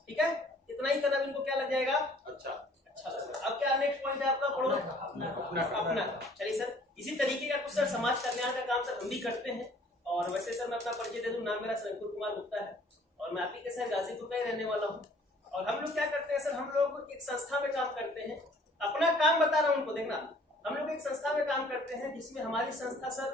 ठीक है, इतना ही करना। इनको क्या लग जाएगा? अच्छा लगा। अब क्या नेक्स्ट पॉइंट है आपका? पढ़ो अपना। चलिए सर, इसी तरीके का कुछ सर समाज कल्याण का काम सर हम भी करते हैं। और वैसे सर मैं अपना परिचय दे दूं, नाम मेरा अंकुर कुमार गुप्ता है और मैं आप ही के सर गाजीपुर का ही रहने वाला हूँ। और हम लोग क्या करते हैं सर, हम लोग एक संस्था में काम करते हैं। अपना काम बता रहा हूँ उनको, देखना। हम लोग एक संस्था में काम करते हैं जिसमें हमारी संस्था सर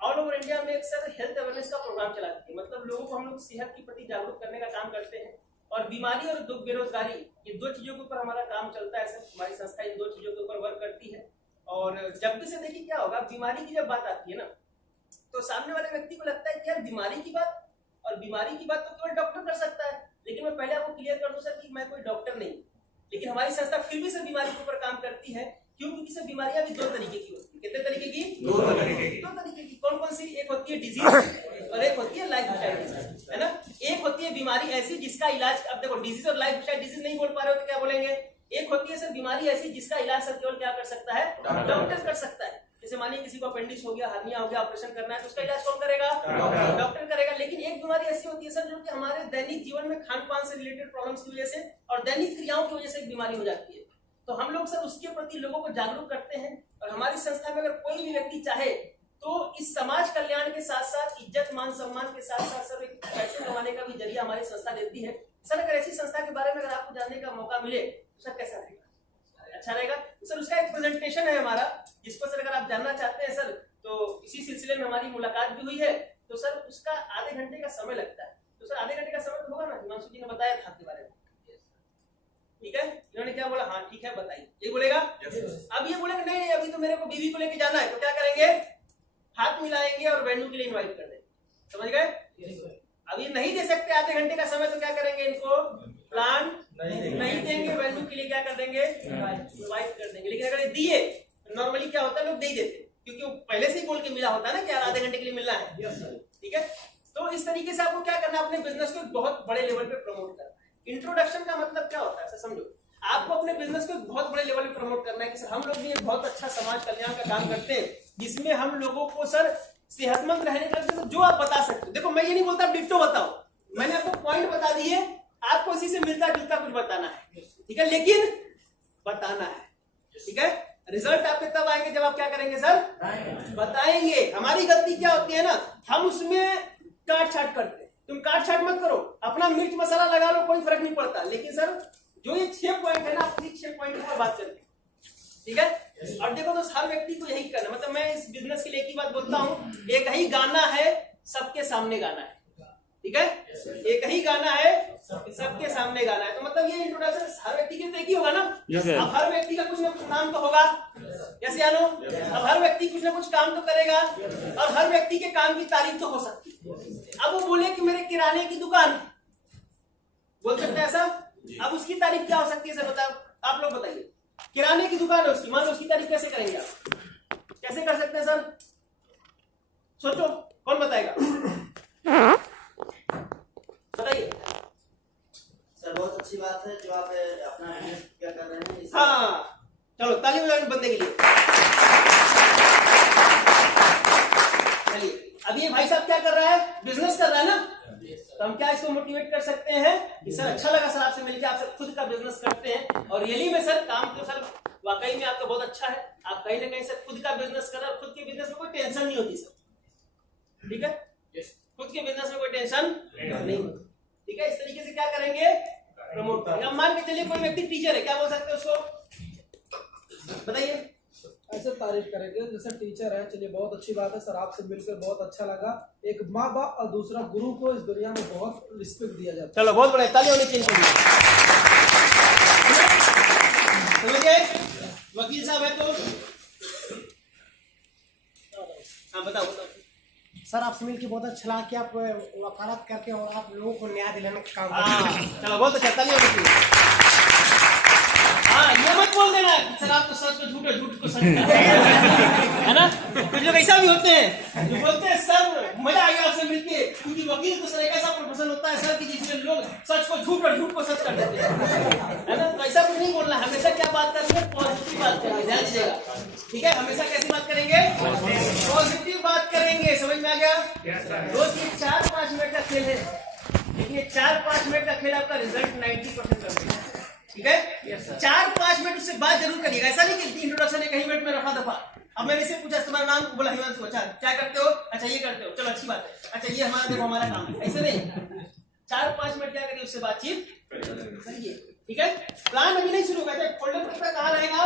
ऑल ओवर इंडिया में एक सर हेल्थ अवेयरनेस का प्रोग्राम चलाती है। मतलब लोगों को हम लोग सेहत के प्रति जागरूक करने का काम करते हैं। और बीमारी और बेरोजगारी, ये दो चीजों के ऊपर हमारा काम चलता है सर। हमारी संस्था इन दो चीजों के ऊपर वर्क करती है। और जब भी से देखिए क्या होगा, बीमारी की जब बात आती है ना, तो सामने वाले व्यक्ति को लगता है कि यार बीमारी की बात, और बीमारी की बात तो केवल डॉक्टर कर सकता है। लेकिन मैं पहले आपको क्लियर कर दूं सर कि मैं कोई डॉक्टर नहीं, लेकिन हमारी संस्था फिर भी सर बीमारी के ऊपर काम करती है। क्यों? क्योंकि सर बीमारियां भी दो तरीके की होती है। कितने तरीके की? दो तरीके की। कौन कौन सी? एक होती है डिजीज और एक होती है लाइफ स्टाइल डिजीज, है ना। एक होती है बीमारी ऐसी जिसका इलाज, अब देखो डिजीज और लाइफ स्टाइल डिजीज नहीं बोल पा रहे हो तो क्या बोलेंगे? एक होती है सर बीमारी ऐसी जिसका इलाज सर केवल क्या कर सकता है? डॉक्टर कर सकता है। जैसे मानिए किसी को अपेंडिक्स हो गया, हर्निया हो गया, ऑपरेशन करना है, तो उसका इलाज कौन करेगा? डॉक्टर करेगा। लेकिन एक बीमारी ऐसी होती है सर जो कि हमारे दैनिक जीवन में खान पान से रिलेटेड प्रॉब्लम्स की वजह से और दैनिक क्रियाओं की वजह से एक बीमारी हो जाती है। तो हम लोग सर उसके प्रति लोगों को जागरूक करते हैं। और हमारी संस्था में अगर कोई भी व्यक्ति चाहे तो इस समाज कल्याण के साथ साथ इज्जत मान सम्मान के साथ साथ सर एक पैसे कमाने का भी जरिया हमारी संस्था देती है। सर अगर ऐसी संस्था के बारे में अगर आपको जानने का मौका मिले तो सर कैसा रहेगा? अच्छा रहेगा। तो सर उसका एक प्रेजेंटेशन है हमारा, जिसको सर अगर आप जानना चाहते हैं सर, तो इसी सिलसिले में हमारी मुलाकात भी हुई है। तो सर उसका आधे घंटे का समय लगता है। तो सर आधे घंटे का समय तो होगा ना? हिमांशु जी ने बताया था आपके बारे में, ठीक है। इन्होंने क्या बोला? हाँ ठीक है बताइए, ये बोलेगा। अब ये बोलेगा नहीं अभी तो मेरे को बीवी को लेके जाना है, तो क्या करेंगे? हाथ मिलाएंगे और वेन्यू के लिए इन्वाइट कर देंगे। समझ गए? अब ये नहीं दे सकते आधे घंटे का समय, तो क्या करेंगे? इनको प्लान नहीं देंगे, वेन्यू के लिए क्या कर देंगे? इन्वाइट कर देंगे। लेकिन अगर दिए, नॉर्मली क्या होता है लोग दे ही देते, क्योंकि वो पहले से ही बोल के मिला होता है ना कि यार आधे घंटे के लिए मिलना है, ठीक है। तो इस तरीके से आपको क्या करना है? अपने बिजनेस को एक बहुत बड़े लेवल पे प्रमोट करना है। इंट्रोडक्शन का मतलब क्या होता है सर? समझो, आपको अपने बिजनेस को एक बहुत बड़े लेवल पे प्रमोट करना है कि सर हम लोग भी एक बहुत अच्छा समाज कल्याण का काम करते हैं, जिसमें हम लोगों को सर सेहतमंद रहने का जो आप बता सकते हो। देखो मैं ये नहीं बोलता आप डिप्टो बताओ, मैंने आपको पॉइंट बता दिए, आपको इसी से मिलता जुलता कुछ बताना है, ठीक है, लेकिन बताना है, ठीक है। रिजल्ट आपके तब आएंगे जब आप क्या करेंगे सर? बताएंगे। हमारी गलती क्या होती है ना, हम उसमें काट छाट करते हैं। तुम काट छाट मत करो, अपना मिर्च मसाला लगा लो, कोई फर्क नहीं पड़ता। लेकिन सर जो ये 6 पॉइंट है ना, आप 6 पॉइंट पर बात करते हैं, ठीक है। और देखो तो हर व्यक्ति को यही करना, मतलब मैं इस बिजनेस के लिए एक ही बात बोलता हूँ, एक ही गाना है, सबके सामने गाना है, ठीक है। एक ही गाना है, सबके सामने गाना है। तो मतलब ये इंट्रोडक्शन हर व्यक्ति के लिए एक ही होगा ना। अब हर व्यक्ति का कुछ ना कुछ काम तो होगा, यस या नो? अब हर व्यक्ति कुछ ना कुछ काम तो करेगा और हर व्यक्ति के काम की तारीफ तो हो सकती है। अब वो बोले कि मेरे किराने की दुकान, बोल सकते हैं ऐसा? अब उसकी तारीफ क्या हो सकती है सर? बताओ, आप लोग बताइए। किराने की दुकान है उसकी, मान लो, उसकी तारीफ कैसे करेंगे आप? कैसे कर सकते हैं सर? सोचो, कौन बताएगा? बताइए सर। बहुत अच्छी बात है जो आप अपना बिजनेस क्या कर रहे हैं। हाँ चलो ताली बजाओ बंदे के लिए। चलिए अब ये भाई साहब क्या कर रहा है? बिजनेस कर रहा है ना। तो हम क्या इसको मोटिवेट कर सकते हैं कि सर अच्छा लगा सर आपसे मिलकर, आप सर खुद का बिजनेस करते हैं और रियली में सर काम तो सर वाकई में आपका बहुत अच्छा है। आप कहीं ना कहीं सर खुद का बिजनेस कर रहे हैं, खुद के बिजनेस में कोई टेंशन नहीं होती सर, ठीक है। खुद के बिजनेस में कोई टेंशन नहीं होती, ठीक है। इस तरीके से क्या करेंगे? प्रमोट करेंगे। अब मान के चलिए कोई व्यक्ति टीचर है, क्या बोल सकते हैं उसको? बताइए। ऐसे तारीफ करेंगे जैसे टीचर है। चलिए बहुत अच्छी बात है सर, आपसे मिलकर बहुत अच्छा लगा। एक माँ बाप और दूसरा गुरु को इस दुनिया में बहुत रिस्पेक्ट दिया जाता है। चलो बहुत बड़ा ताली होनी चाहिए। समझ गए? वकील साहब है तो हाँ बताओ बताओ। सर आपसे मिलकर बहुत अच्छा लगा कि आप वकालत करके और आप लोगों को न्याय दिलाने का काम करते हाँ हैं। चलो बहुत अच्छा, ताली होनी चाहिए। हाँ ये मत बोल देना सर आप तो सच को झूठ और झूठ को सच है ना। कुछ लोग ऐसा भी होते हैं जो बोलते हैं सर मजा आ गया आपसे मिलके, क्योंकि वकील तो सर एक ऐसा प्रोफेशन होता है सर कि जिसमें लोग सच को झूठ और झूठ को सच कर देते हैं, है ना। तो ऐसा कुछ नहीं बोलना, हमेशा क्या बात करनी है, पॉजिटिव बात करेंगे, ध्यान दीजिएगा। ठीक है, हमेशा कैसी बात करेंगे, पॉजिटिव बात करेंगे। समझ में आ गया? रोज ये 4-5 मिनट का खेल है, लेकिन ये 4-5 मिनट का खेल आपका रिजल्ट 90% कर देगा। ठीक है, 4-5 मिनट उससे बात जरूर करिएगा। ऐसा नहीं कि इंट्रोडक्शन एक ही मिनट में रफा दफा। अब मैंने इससे पूछा तुम्हारा नाम, बोला हिमांशु। अच्छा क्या करते हो? अच्छा ये करते हो, चलो अच्छी बात है। अच्छा ये हमारा देखो हमारा काम है, ऐसे नहीं। 4-5 मिनट क्या करिए, उससे बातचीत करिए। ठीक है, प्लान अभी नहीं शुरू होगा। फोल्डर पर कहाँ रहेगा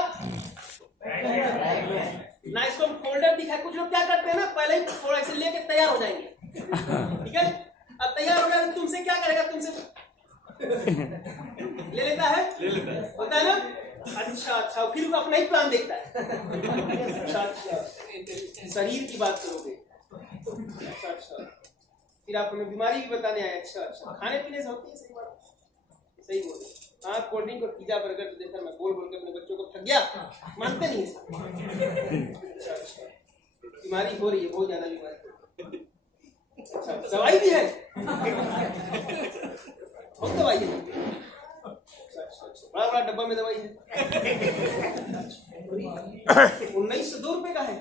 ना, इसको हम फोल्डर दिखाए। कुछ लोग क्या करते हैं ना, पहले ही थोड़ा ऐसे लेके तैयार हो जाएंगे। ठीक है, अब तैयार हो जाए तुमसे क्या करेगा, तुमसे ले लेता है, होता है ना। अच्छा फिर वो अपना ही प्लान देखता है। अच्छा शरीर की बात करोगे, अच्छा फिर आप हमें बीमारी भी बताने आए। अच्छा खाने पीने से होती है, सही बात, सही बोले। हाँ कोल्ड ड्रिंक और पिज्जा बर्गर तो देखा मैं बोल के अपने बच्चों को थक गया, मानते नहीं है। अच्छा बीमारी हो रही है, बहुत ज्यादा बीमारी। अच्छा दवाई भी है, बहुत दवाई है। बड़ा डब्बा में दवाई है। 1902 रुपए का है,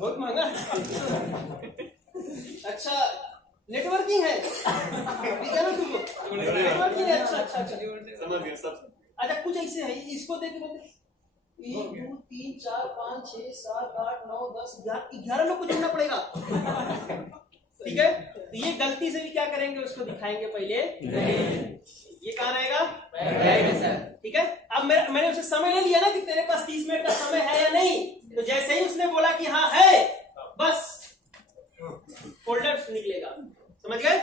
बहुत महंगा है। अच्छा नेटवर्किंग है, नेटवर्किंग है। अच्छा कुछ ऐसे है, इसको देख बोलते 1 2 3 4 5 6 7 8 9 10 11 लोग को जोड़ना पड़ेगा। ठीक है, तो ये गलती से भी क्या करेंगे, उसको दिखाएंगे पहले। ये कहाँ रहेगा? ठीक है, अब मैंने उससे समय ले लिया ना कि तेरे पास 30 मिनट का समय है या नहीं। तो जैसे ही उसने बोला कि हाँ है, बस फोल्डर निकलेगा। समझ गए?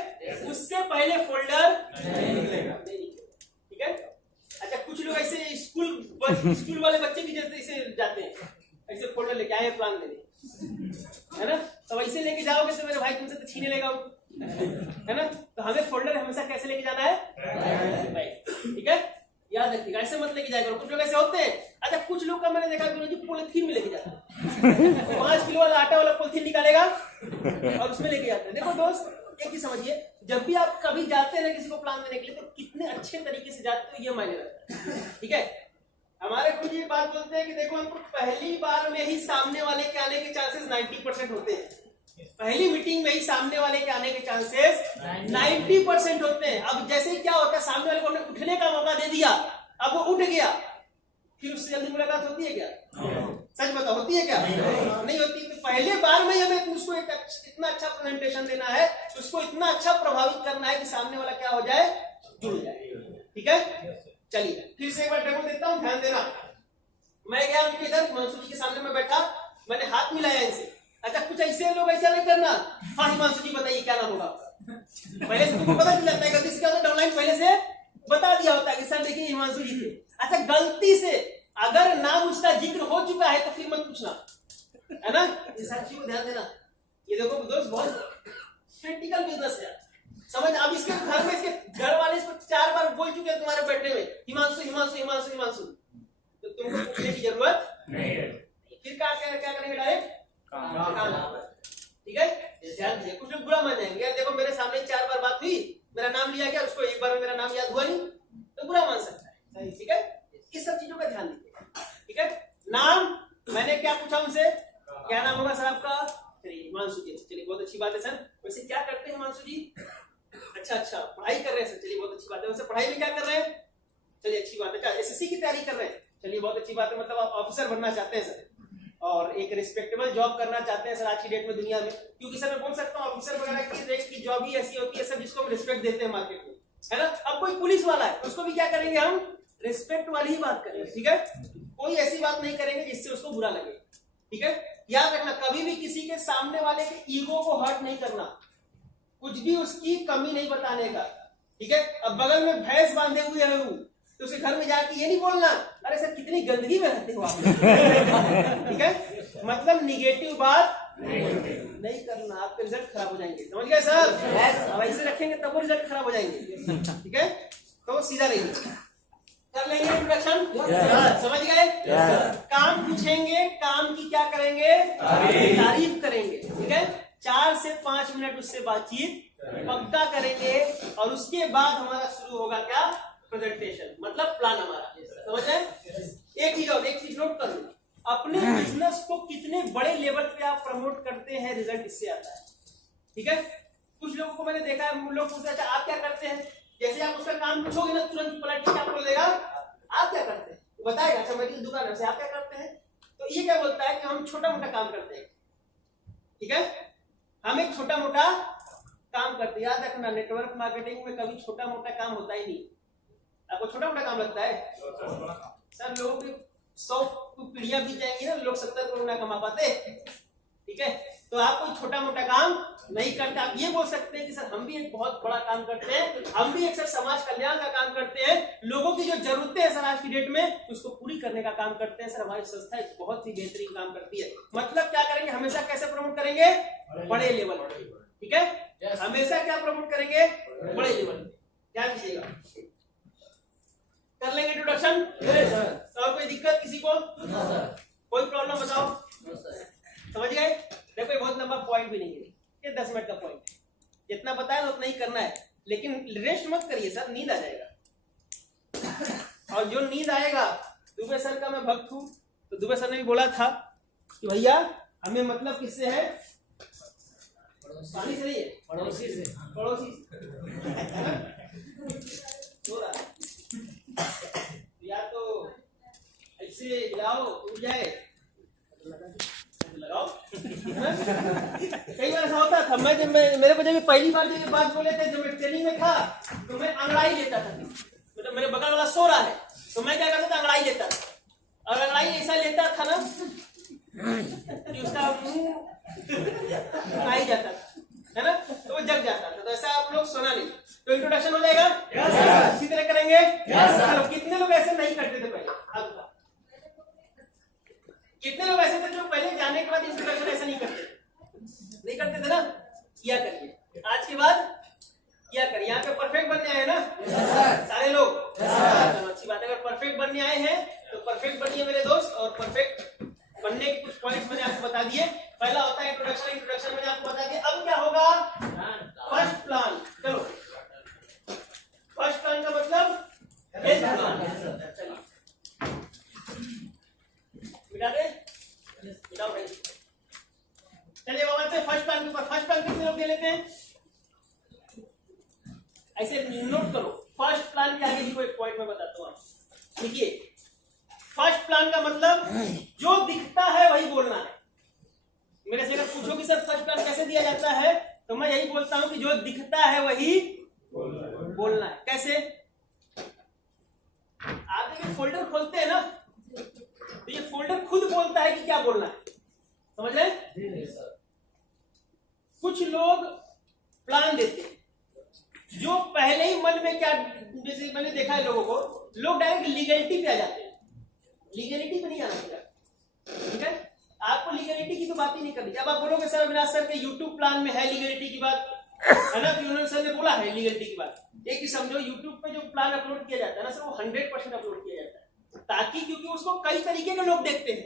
उससे पहले फोल्डर नहीं निकलेगा। ठीक है, अच्छा कुछ लोग ऐसे स्कूल वाले बच्चे भी जैसे ऐसे जाते हैं, ऐसे फोल्डर लेके आए प्लान देने, है ना। तो ऐसे लेके जाओगे तो मेरे भाई तुमसे तो छीने लेगा वो, है ना। तो हमें फोल्डर हमेशा कैसे लेके जाना है, ठीक है, याद रखिएगा। ऐसे मत लेके जाएगा। कुछ लोग ऐसे होते हैं। अच्छा कुछ लोग का मैंने देखा गुरुजी पॉलिथीन में लेके जाता है, 5 किलो वाला आटा वाला पॉलिथीन निकालेगा और उसमें लेके जाते हैं। देखो दोस्त एक चीज समझिए, जब भी आप कभी जाते हैं ना किसी को प्लान देने के लिए, तो कितने अच्छे तरीके से जाते हो ये मायने रखता है। ठीक है, हमारे खुद ये बात बोलते हैं कि देखो हमको पहली बार में ही सामने वाले के आने के चांसेस 90% होते हैं। पहली मीटिंग में ही सामने वाले के आने के चांसेस 90% होते हैं। अब जैसे ही क्या होता है, सामने वाले को हमने उठने का मौका दे दिया, अब वो उठ गया, फिर उससे जल्दी मुलाकात होती है क्या? सच बताओ, होती है क्या? नहीं होती। तो पहले बार में हमें उसको इतना अच्छा प्रेजेंटेशन देना है, उसको इतना अच्छा प्रभावित करना है कि सामने वाला क्या हो जाए, जुड़ जाए। ठीक है, चलिए फिर से एक बार डेमो देता हूँ, ध्यान देना। मैं गया उनके इधर हिमांशु जी के सामने में बैठा, मैंने हाथ मिलाया इनसे। अच्छा कुछ ऐसे लोग ऐसा नहीं करना। हाँ हिमांशु जी बताइए क्या नाम होगा आपका? पहले से तुमको पता चल जाता है, गलती से क्या होता है डाउनलाइन पहले से बता दिया होता है कि सर देखिए हिमांशु जी थे। अच्छा गलती से अगर नाम उसका जिक्र हो चुका है तो फिर मत पूछना, है ना। इस चीज को ध्यान देना। ये देखो दोस्त बहुत क्रिटिकल बिजनेस है, समझ। अब इसके घर में इसके घर वाले इसको 4 बार बोल चुके हैं तुम्हारे बैठने में, हिमांशु हिमांशु हिमांशु हिमांशु, तो तुमको पूछने की जरूरत नहीं है। फिर क्या करेंगे, डायरेक्ट काम। ठीक है, ध्यान दीजिए। कुछ लोग बुरा मान जाएंगे, यार देखो मेरे सामने 4 बार बात हुई, मेरा नाम लिया गया, उसको एक बार में मेरा नाम याद हुआ नहीं, तो बुरा मान सकता है। ठीक है, इस सब चीजों का ध्यान दीजिए। ठीक है, नाम मैंने क्या पूछा उनसे, क्या नाम होगा सर आपका? चलिए हिमांशु जी। चलिए बहुत अच्छी बात है सर। वैसे क्या करते हैं हिमांशु जी? अच्छा पढ़ाई कर रहे हैं सर। चलिए बहुत अच्छी बात है। वैसे पढ़ाई में क्या कर रहे हैं? चलिए अच्छी बात है। क्या एसएससी की तैयारी कर रहे हैं? चलिए बहुत अच्छी बात है। मतलब आप ऑफिसर बनना चाहते हैं सर, और एक रिस्पेक्टेबल जॉब करना चाहते हैं सर आज की डेट में दुनिया में। क्योंकि सर मैं बोल सकता हूँ ऑफिसर वगैरह की जॉब ही ऐसी होती है सर जिसको हम रिस्पेक्ट देते हैं मार्केट में, है ना। अब कोई पुलिस वाला है उसको भी क्या करेंगे हम, रिस्पेक्ट वाली ही बात करेंगे। ठीक है, कोई ऐसी बात नहीं करेंगे जिससे उसको बुरा लगे, ठीक है। याद रखना, कभी भी किसी के सामने वाले के ईगो को हर्ट नहीं करना, कुछ भी उसकी कमी नहीं बताने का, ठीक है। अब बगल में भैंस बांधे हुए है वो, तो उसे घर में जाके ये नहीं बोलना अरे सर कितनी गंदगी में रहते हो आप, ठीक है। मतलब निगेटिव बात नहीं करना, आपके रिजल्ट खराब हो जाएंगे, समझ गए सर। अब ऐसे रखेंगे तब वो रिजल्ट खराब हो जाएंगे, ठीक है। तो सीधा रहिए, कर लेंगे इंट्रोडक्शन, समझ गए। काम पूछेंगे, काम की क्या करेंगे, तारीफ करेंगे, ठीक है। 4 से 5 मिनट उससे बातचीत पक्का करेंगे और उसके बाद हमारा शुरू होगा क्या, प्रेजेंटेशन, मतलब प्लान हमारा, समझ रहे। एक चीज नोट कर लो, अपने बिजनेस को कितने बड़े लेवल पे आप प्रमोट करते हैं, रिजल्ट इससे आता है, ठीक है। कुछ लोगों को मैंने देखा है, लोग पूछते हैं अच्छा आप क्या करते हैं, जैसे आप उसका काम पूछोगे ना तुरंत पलट के आप बोलेगा आप क्या करते हैं, बताएगा अच्छा मेरी दुकान है, आप क्या करते हैं। तो ये क्या बोलता है कि हम छोटा मोटा काम करते हैं, ठीक है। हम एक छोटा मोटा काम करते हैं। याद रखना, नेटवर्क मार्केटिंग में कभी छोटा मोटा काम होता ही नहीं। आपको छोटा मोटा काम लगता है सर, लोगों की 100 पीढ़ियां बीत जाएंगी ना, लोग 70 करोड़ ना कमा पाते, ठीक है। तो आप कोई छोटा मोटा काम नहीं करते। आप ये बोल सकते हैं कि सर हम भी एक बहुत बड़ा काम करते हैं, हम भी एक सर समाज कल्याण का काम करते हैं, लोगों की जो जरूरतें हैं सर आज की डेट में उसको पूरी करने का काम करते हैं। सर हमारी संस्था एक बहुत ही बेहतरीन काम करती है। मतलब क्या करेंगे, हमेशा कैसे प्रमोट करेंगे, बड़े लेवल, ठीक है। हमेशा क्या प्रमोट करेंगे, बड़े लेवल। क्या कीजिएगा, कर लेंगे इंट्रोडक्शन। और कोई दिक्कत किसी को, कोई प्रॉब्लम बताओ, समझ गए। देखो बहुत लंबा पॉइंट भी नहीं है, ये 10 मिनट का पॉइंट है, जितना बताया उतना ही करना है, लेकिन रेस्ट मत करिए सर, नींद आ जाएगा। और जो नींद आएगा, दुबे सर का मैं भक्त हूं, तो दुबे सर ने भी बोला था कि भैया हमें मतलब किससे है, पानी से नहीं है, पड़ोसी से, पड़ोसी या तो ऐसे गिराओ उड़ जाए, लगाओ। कई बार ऐसा होता था, मैं जब मेरे को जब पहली बार जब बात बोले थे, जब मैं ट्रेनिंग में था तो मैं अंगड़ाई लेता था, मतलब मेरे बगल वाला सो रहा है तो मैं क्या करता था, अंगड़ाई लेता था। और अंगड़ाई ऐसा लेता था ना कि उसका मुंह आई जाता था, है ना, तो वो जग जाता था। तो ऐसा आप लोग सोना नहीं। तो इंट्रोडक्शन हो जाएगा, इसी तरह करेंगे। चलो, कितने लोग ऐसे नहीं करते थे पहले, अब कितने लोग ऐसे थे जो पहले जाने के बाद इंट्रोडक्शन ऐसा नहीं करते थे ना, किया करिए। आज के बाद किया करिए। यहाँ पे परफेक्ट बनने आए ना सारे लोग, चलो अच्छी बात है। अगर परफेक्ट बनने आए हैं तो परफेक्ट बनिए मेरे दोस्त। और परफेक्ट बनने के कुछ पॉइंट्स मैंने आपको बता दिए। पहला होता है इंट्रोडक्शन, इंट्रोडक्शन मैंने आपको बता दिया। अब क्या होगा, फर्स्ट प्लान। चलो, फर्स्ट प्लान का मतलब हेल्थ प्लान। मिटा दे, मिटाओ भाई। चलिए बाबा से फर्स्ट प्लान के ऊपर। फर्स्ट प्लान कितने लोग दे लेते हैं, ऐसे नोट करो। फर्स्ट प्लान के आगे भी कोई पॉइंट मैं बताता हूँ आपको। देखिए, फर्स्ट प्लान का मतलब जो दिखता है वही बोलना है। मेरे से अगर पूछो कि सर फर्स्ट प्लान कैसे दिया जाता है, तो मैं यही बोलता हूं कि जो दिखता है वही बोलना है। कैसे, आप देखिए फोल्डर खोलते हैं ना, तो ये फोल्डर खुद बोलता है कि क्या बोलना है, समझ रहे। कुछ लोग प्लान देते हैं जो पहले ही मन में क्या, जैसे मैंने देखा है लोगों को, लोग डायरेक्ट लीगलिटी पे आ जाते हैं। लीगलिटी पे नहीं आना चाहिए, ठीक है। आपको लीगलिटी की तो बात ही नहीं करनी। अब आप बोलोगे सर अविनाश सर के यूट्यूब प्लान में है लीगलिटी की बात, है ना, कि उन्होंने सर ने बोला है लीगलिटी की बात। एक ही समझो, यूट्यूब पे जो प्लान अपलोड किया जाता है ना सर, वो 100% अपलोड किया जाता है, ताकि क्योंकि उसको कई तरीके के लोग देखते हैं,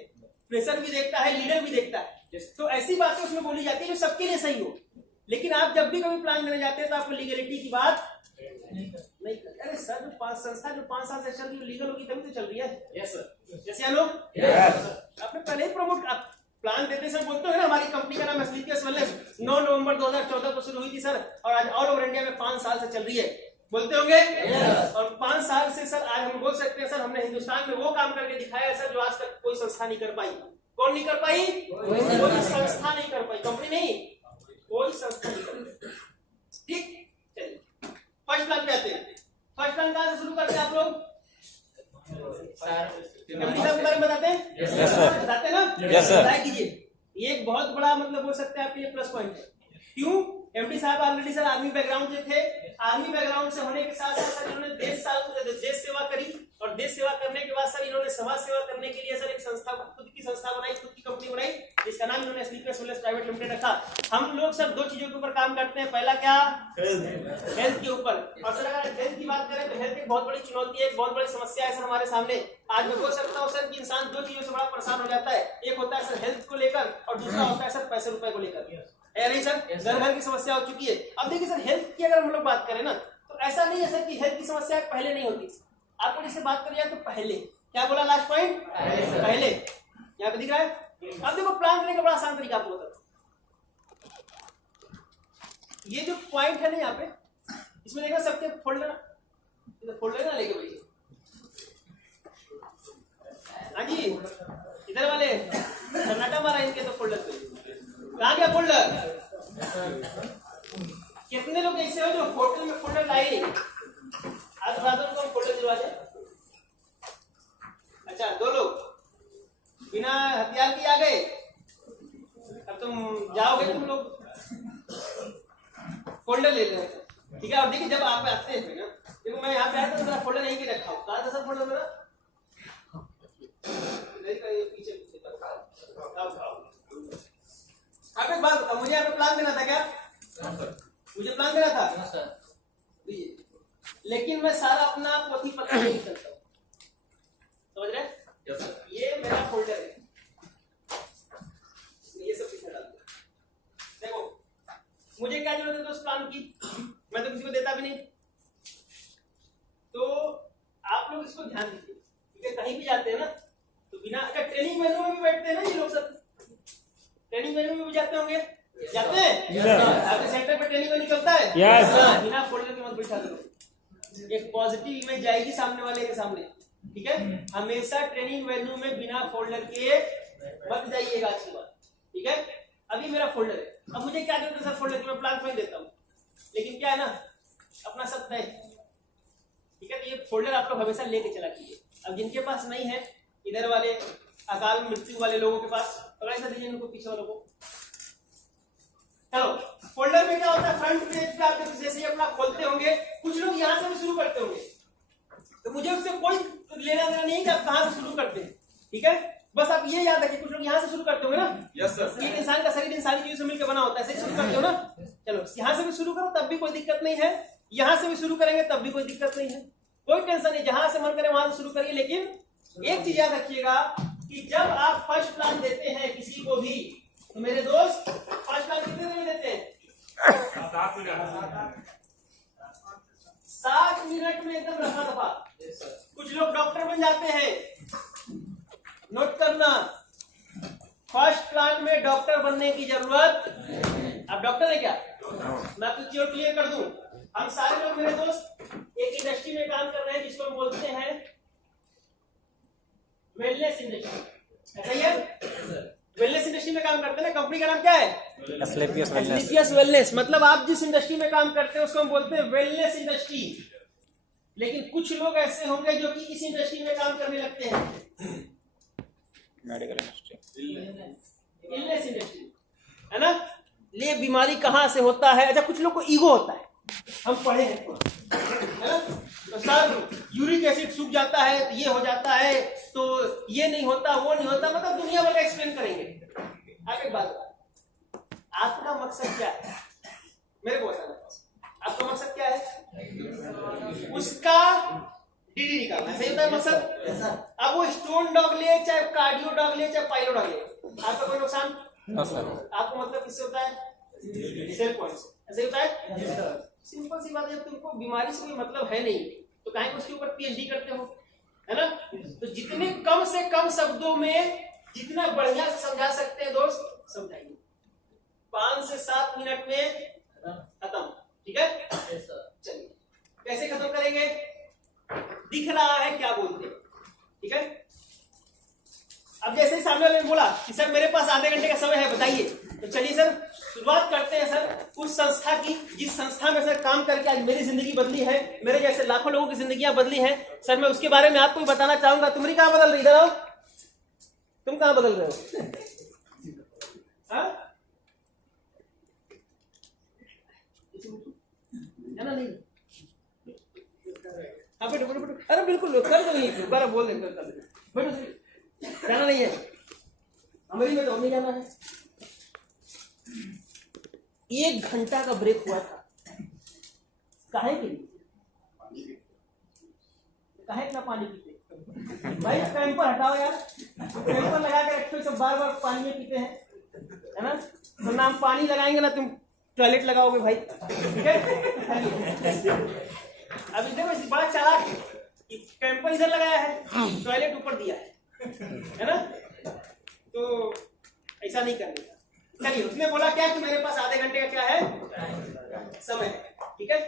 प्रेशर भी देखता है, लीडर भी देखता है, तो ऐसी बातें उसमें बोली जाती है जो सबके लिए सही हो। लेकिन आप जब भी कभी प्लान देने जाते हैं तो आपको लीगलिटी की बात नहीं करते। अरे सर, जो संस्था जो 5 साल से चल रही है लीगल होगी तभी तो चल रही है। यस सर, जैसे हम लोग आपने पहले ही प्रमोट प्लान देते सर बोलते हो ना, हमारी कंपनी का नाम स्लीपियस वेलनेस 9 नवंबर 2014 को शुरू हुई थी सर, और आज ऑल ओवर इंडिया में 5 साल से चल रही है, बोलते होंगे। और 5 साल से सर आज हम बोल सकते हैं सर हमने हिंदुस्तान में वो काम करके दिखाया है सर जो आज तक कोई संस्था नहीं कर पाई। कौन नहीं कर पाई, कोई संस्था नहीं कर पाई, कंपनी नहीं, कोई संस्था नहीं कर पाई। ठीक, चलिए फर्स्ट प्लान पे आते हैं। फर्स्ट प्लान कहां से शुरू करते हैं आप लोग, कंपनी के बारे में यस सर। बताते ना? Yes sir. ट्राई कीजिए। ये एक बहुत बड़ा मतलब हो सकता है आपके लिए प्लस पॉइंट है। क्यों? एमडी साहब ऑलरेडी सर आर्मी बैकग्राउंड से थे। आर्मी बैकग्राउंड से होने के साथ साथ सर इन्होंने देश सेवा करी, और देश सेवा करने के बाद सर इन्होंने समाज सेवा करने के लिए सर एक संस्था, खुद की संस्था बनाई, खुद की कंपनी बनाई, जिसका नाम इन्होंने स्लीपर्स वेलनेस प्राइवेट लिमिटेड रखा। हम लोग सर दो चीजों के ऊपर काम करते हैं। पहला क्या? हेल्थ के ऊपर। और सर अगर हेल्थ की बात करें तो हेल्थ एक बहुत बड़ी चुनौती है, एक बहुत बड़ी समस्या है सर हमारे सामने। आज मैं बोल सकता हूँ सर कि इंसान दो चीजों से बड़ा परेशान हो जाता है। एक होता है सर हेल्थ को लेकर, और दूसरा होता है सर पैसे रुपए को लेकर। है नहीं सर? घर घर की समस्या हो चुकी है। अब देखिए सर हेल्थ की अगर हम लोग बात करें ना, तो ऐसा नहीं है सर कि हेल्थ की समस्या पहले नहीं होती। आपको जिससे बात करिए तो पहले, क्या बोला लास्ट पॉइंट? पहले। यहाँ पे दिख रहा है। अब देखो प्लान करने का बड़ा आसान तरीका आपको बताता हूं। ये जो पॉइंट है ना यहाँ पे, इसमें देखना सबके फोल्ड लेना, फोल्ड लेना लेके भाई। हाँ जी, इधर वाले कर्नाटक मारा इनके तो फोल्डर पे। कहाँ गया फोल्डर? कितने लोग ऐसे हो जो होटल में फोल्डर लाए नहीं? आज रात को फोल्डर दिलवा दे। अच्छा, 2 लोग बिना हथियार के आ गए। अब तुम जाओगे, तुम लोग फोल्डर ले लेना, ठीक है? और देखिए जब आप आते हैं ना, देखो मैं यहाँ पे आया तो मेरा फोल्डर यहीं पे रखा हूँ। कहाँ था सर फोल्डर मेरा? पीछे आप एक बात बताओ, मुझे यहाँ पे प्लान देना था क्या? मुझे प्लान देना था, लेकिन मैं सारा अपना पोथी पत्र नहीं करता हूँ, समझ रहे? ये मेरा फोल्डर है, ये सब पीछे डाल दो। देखो मुझे क्या जरूरत है दोस्त प्लान की? मैं तो किसी को देता भी नहीं। तो आप लोग इसको ध्यान दीजिए, ठीक है? कहीं भी जाते हैं ना तो बिना, अच्छा ट्रेनिंग मेनू में भी बैठते हैं ना ये लोग सब? ट्रेनिंग मेनू में भी जाते होंगे? जाते हैं? आपके सेंटर पे ट्रेनिंग में निकलता है? यस। बिना फोल्डर के मत बैठा दो। एक पॉजिटिव इमेज जाएगी सामने वाले के सामने, ठीक है? हमेशा ट्रेनिंग वेन्यू में बिना फोल्डर के मत जाइएगा, अच्छी बात, ठीक है? अभी मेरा फोल्डर है। अब मुझे क्या जरूरत है सर फोल्डर की? मैं प्लान में देता हूँ, लेकिन क्या है ना, अपना सब तय, ठीक है? तो ये फोल्डर आप लोग हमेशा लेके चला कीजिए। अब जिनके पास नहीं है, इधर वाले अकाल मृत्यु वाले लोगों के पास, पकड़ा सा दीजिए इनको, पीछे वालों को। चलो, फोल्डर में क्या होता है? फ्रंट पेज पे आप जैसे ही अपना खोलते होंगे, कुछ लोग यहाँ से भी शुरू करते होंगे, तो मुझे उससे कोई लेना देना नहीं कि आप कहाँ से शुरू करते हैं, ठीक है? बस आप ये याद रखिए, कुछ लोग यहाँ से शुरू करते होंगे ना? Yes sir. एक इंसान का शरीर इंसानी चीजों से मिलकर बना होता है, ऐसे ही शुरू करते हो ना? चलो, यहाँ से भी शुरू करो तब भी कोई दिक्कत नहीं है, यहाँ से भी शुरू करेंगे तब भी कोई दिक्कत नहीं है, कोई टेंशन नहीं। जहां से मन करे वहां से शुरू करिए, लेकिन एक चीज याद रखिएगा कि जब आप फर्स्ट प्लान देते हैं किसी को भी, तो मेरे दोस्त फर्स्ट प्लान कितने देर में देते हैं? 7 मिनट में एकदम रफा दफा। कुछ लोग डॉक्टर बन जाते हैं, नोट करना, फर्स्ट प्लान में डॉक्टर बनने की जरूरत। आप डॉक्टर है क्या? मैं आपको चीज क्लियर कर दूं, हम सारे लोग मेरे दोस्त एक इंडस्ट्री में काम कर रहे हैं जिसको हम बोलते हैं वेलनेस इंडस्ट्री। ऐसा ही है? वेलनेस इंडस्ट्री में काम करते हैं ना। कंपनी का नाम क्या है? Asclepius wellness. मतलब आप जिस इंडस्ट्री में काम करते हैं उसको हम बोलते हैं वेलनेस इंडस्ट्री। लेकिन कुछ लोग ऐसे होंगे जो कि इस इंडस्ट्री में काम करने लगते हैं, मेडिकल इंडस्ट्री, इलनेस इंडस्ट्री, है ना? ये बीमारी कहाँ से होता है? अच्छा, कुछ लोग को ईगो होता है, हम पढ़े हैं थोड़ा, है ना? तो सर यूरिक एसिड सूख जाता है तो ये हो जाता है, तो ये नहीं होता, वो नहीं होता, मतलब दुनिया भर का एक्सप्लेन करेंगे। आगे बात, आपका मकसद क्या है? मेरे को बताना, आपका मकसद क्या है? उसका डीडी निकालना, सही होता है मकसद? अब वो स्टोन डॉग ले, चाहे कार्डियो डॉग ले, चाहे पाइलो डॉग ले, आपका कोई नुकसान? आपको मतलब किससे होता है? सेल पॉइंट से। ऐसे होता है? सिंपल सी बात है, जब तुमको बीमारी से कोई मतलब है नहीं तो काहे उसके ऊपर पीएचडी करते हो, है ना? तो जितने कम से कम शब्दों में जितना बढ़िया से समझा सकते हैं दोस्त समझाइए। 5 से 7 मिनट में खत्म, ठीक है? चलिए कैसे खत्म करेंगे? दिख रहा है क्या बोलते हैं, ठीक है? अब जैसे ही सामने वाले ने बोला कि सर मेरे पास आधे घंटे का समय है, बताइए, तो चलिए सर शुरुआत करते हैं सर उस संस्था की जिस संस्था में सर काम करके आज मेरी जिंदगी बदली है, मेरे जैसे लाखों लोगों की जिंदगियां बदली हैं। सर मैं उसके बारे में आपको भी बताना चाहूंगा। तुम्हारी कहाँ बदल रही? इधर आओ, तुम कहाँ बदल रहे हो? हाँ? है ना? नहीं हाँ बैठो बैठो बैठो, अरे बिल्कुल कर दो, नहीं दोबारा बोल देंगे, कर दो, बैठो, जाना नहीं है हमारी में, तो नहीं जाना है। 1 घंटा का ब्रेक हुआ था, काहे के लिए? काहे इतना पानी पीते भाई? कैंपर हटाओ यार, कैंपर लगा के रखे, सब बार बार पानी में पीते हैं, है ना? तो नाम पानी लगाएंगे ना, तुम टॉयलेट लगाओगे भाई, ठीक है? अभी देखो बड़ा चालाक कैंपर इधर लगाया है, टॉयलेट ऊपर दिया है ना? तो ऐसा नहीं करने का। चलिए, उसने बोला क्या कि मेरे पास आधे घंटे का क्या है समय है, ठीक है?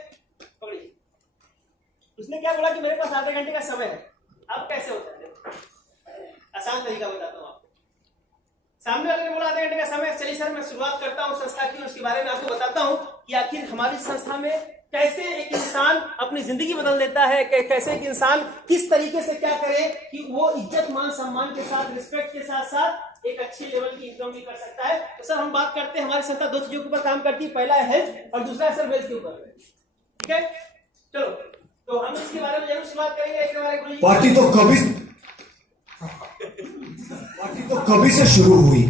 पकड़िए, उसने क्या बोला कि मेरे पास आधे घंटे का समय है। अब कैसे होता है? आसान तरीका बताता हूँ आपको। सामने वाले ने बोला आधे घंटे का समय, चलिए सर मैं शुरुआत करता हूँ संस्था की, उसके बारे में आपको बताता हूँ कि आखिर हमारी संस्था में कैसे एक इंसान अपनी जिंदगी बदल देता है, कैसे एक इंसान किस तरीके से क्या करे कि वो इज्जत मान सम्मान के साथ, रिस्पेक्ट के साथ साथ एक अच्छी लेवल की इनकम भी कर सकता है। तो सर हम बात करते हैं, हमारी संस्था 2 चीजों के ऊपर काम करती है, पहला है हेल्थ और दूसरा है सर वेल्थ के ऊपर, ठीक है? चलो, तो हम इसके बारे में जरूर शुरुआत करेंगे। एक हमारे गुरुजी पार्टी तो कभी से शुरू हुई,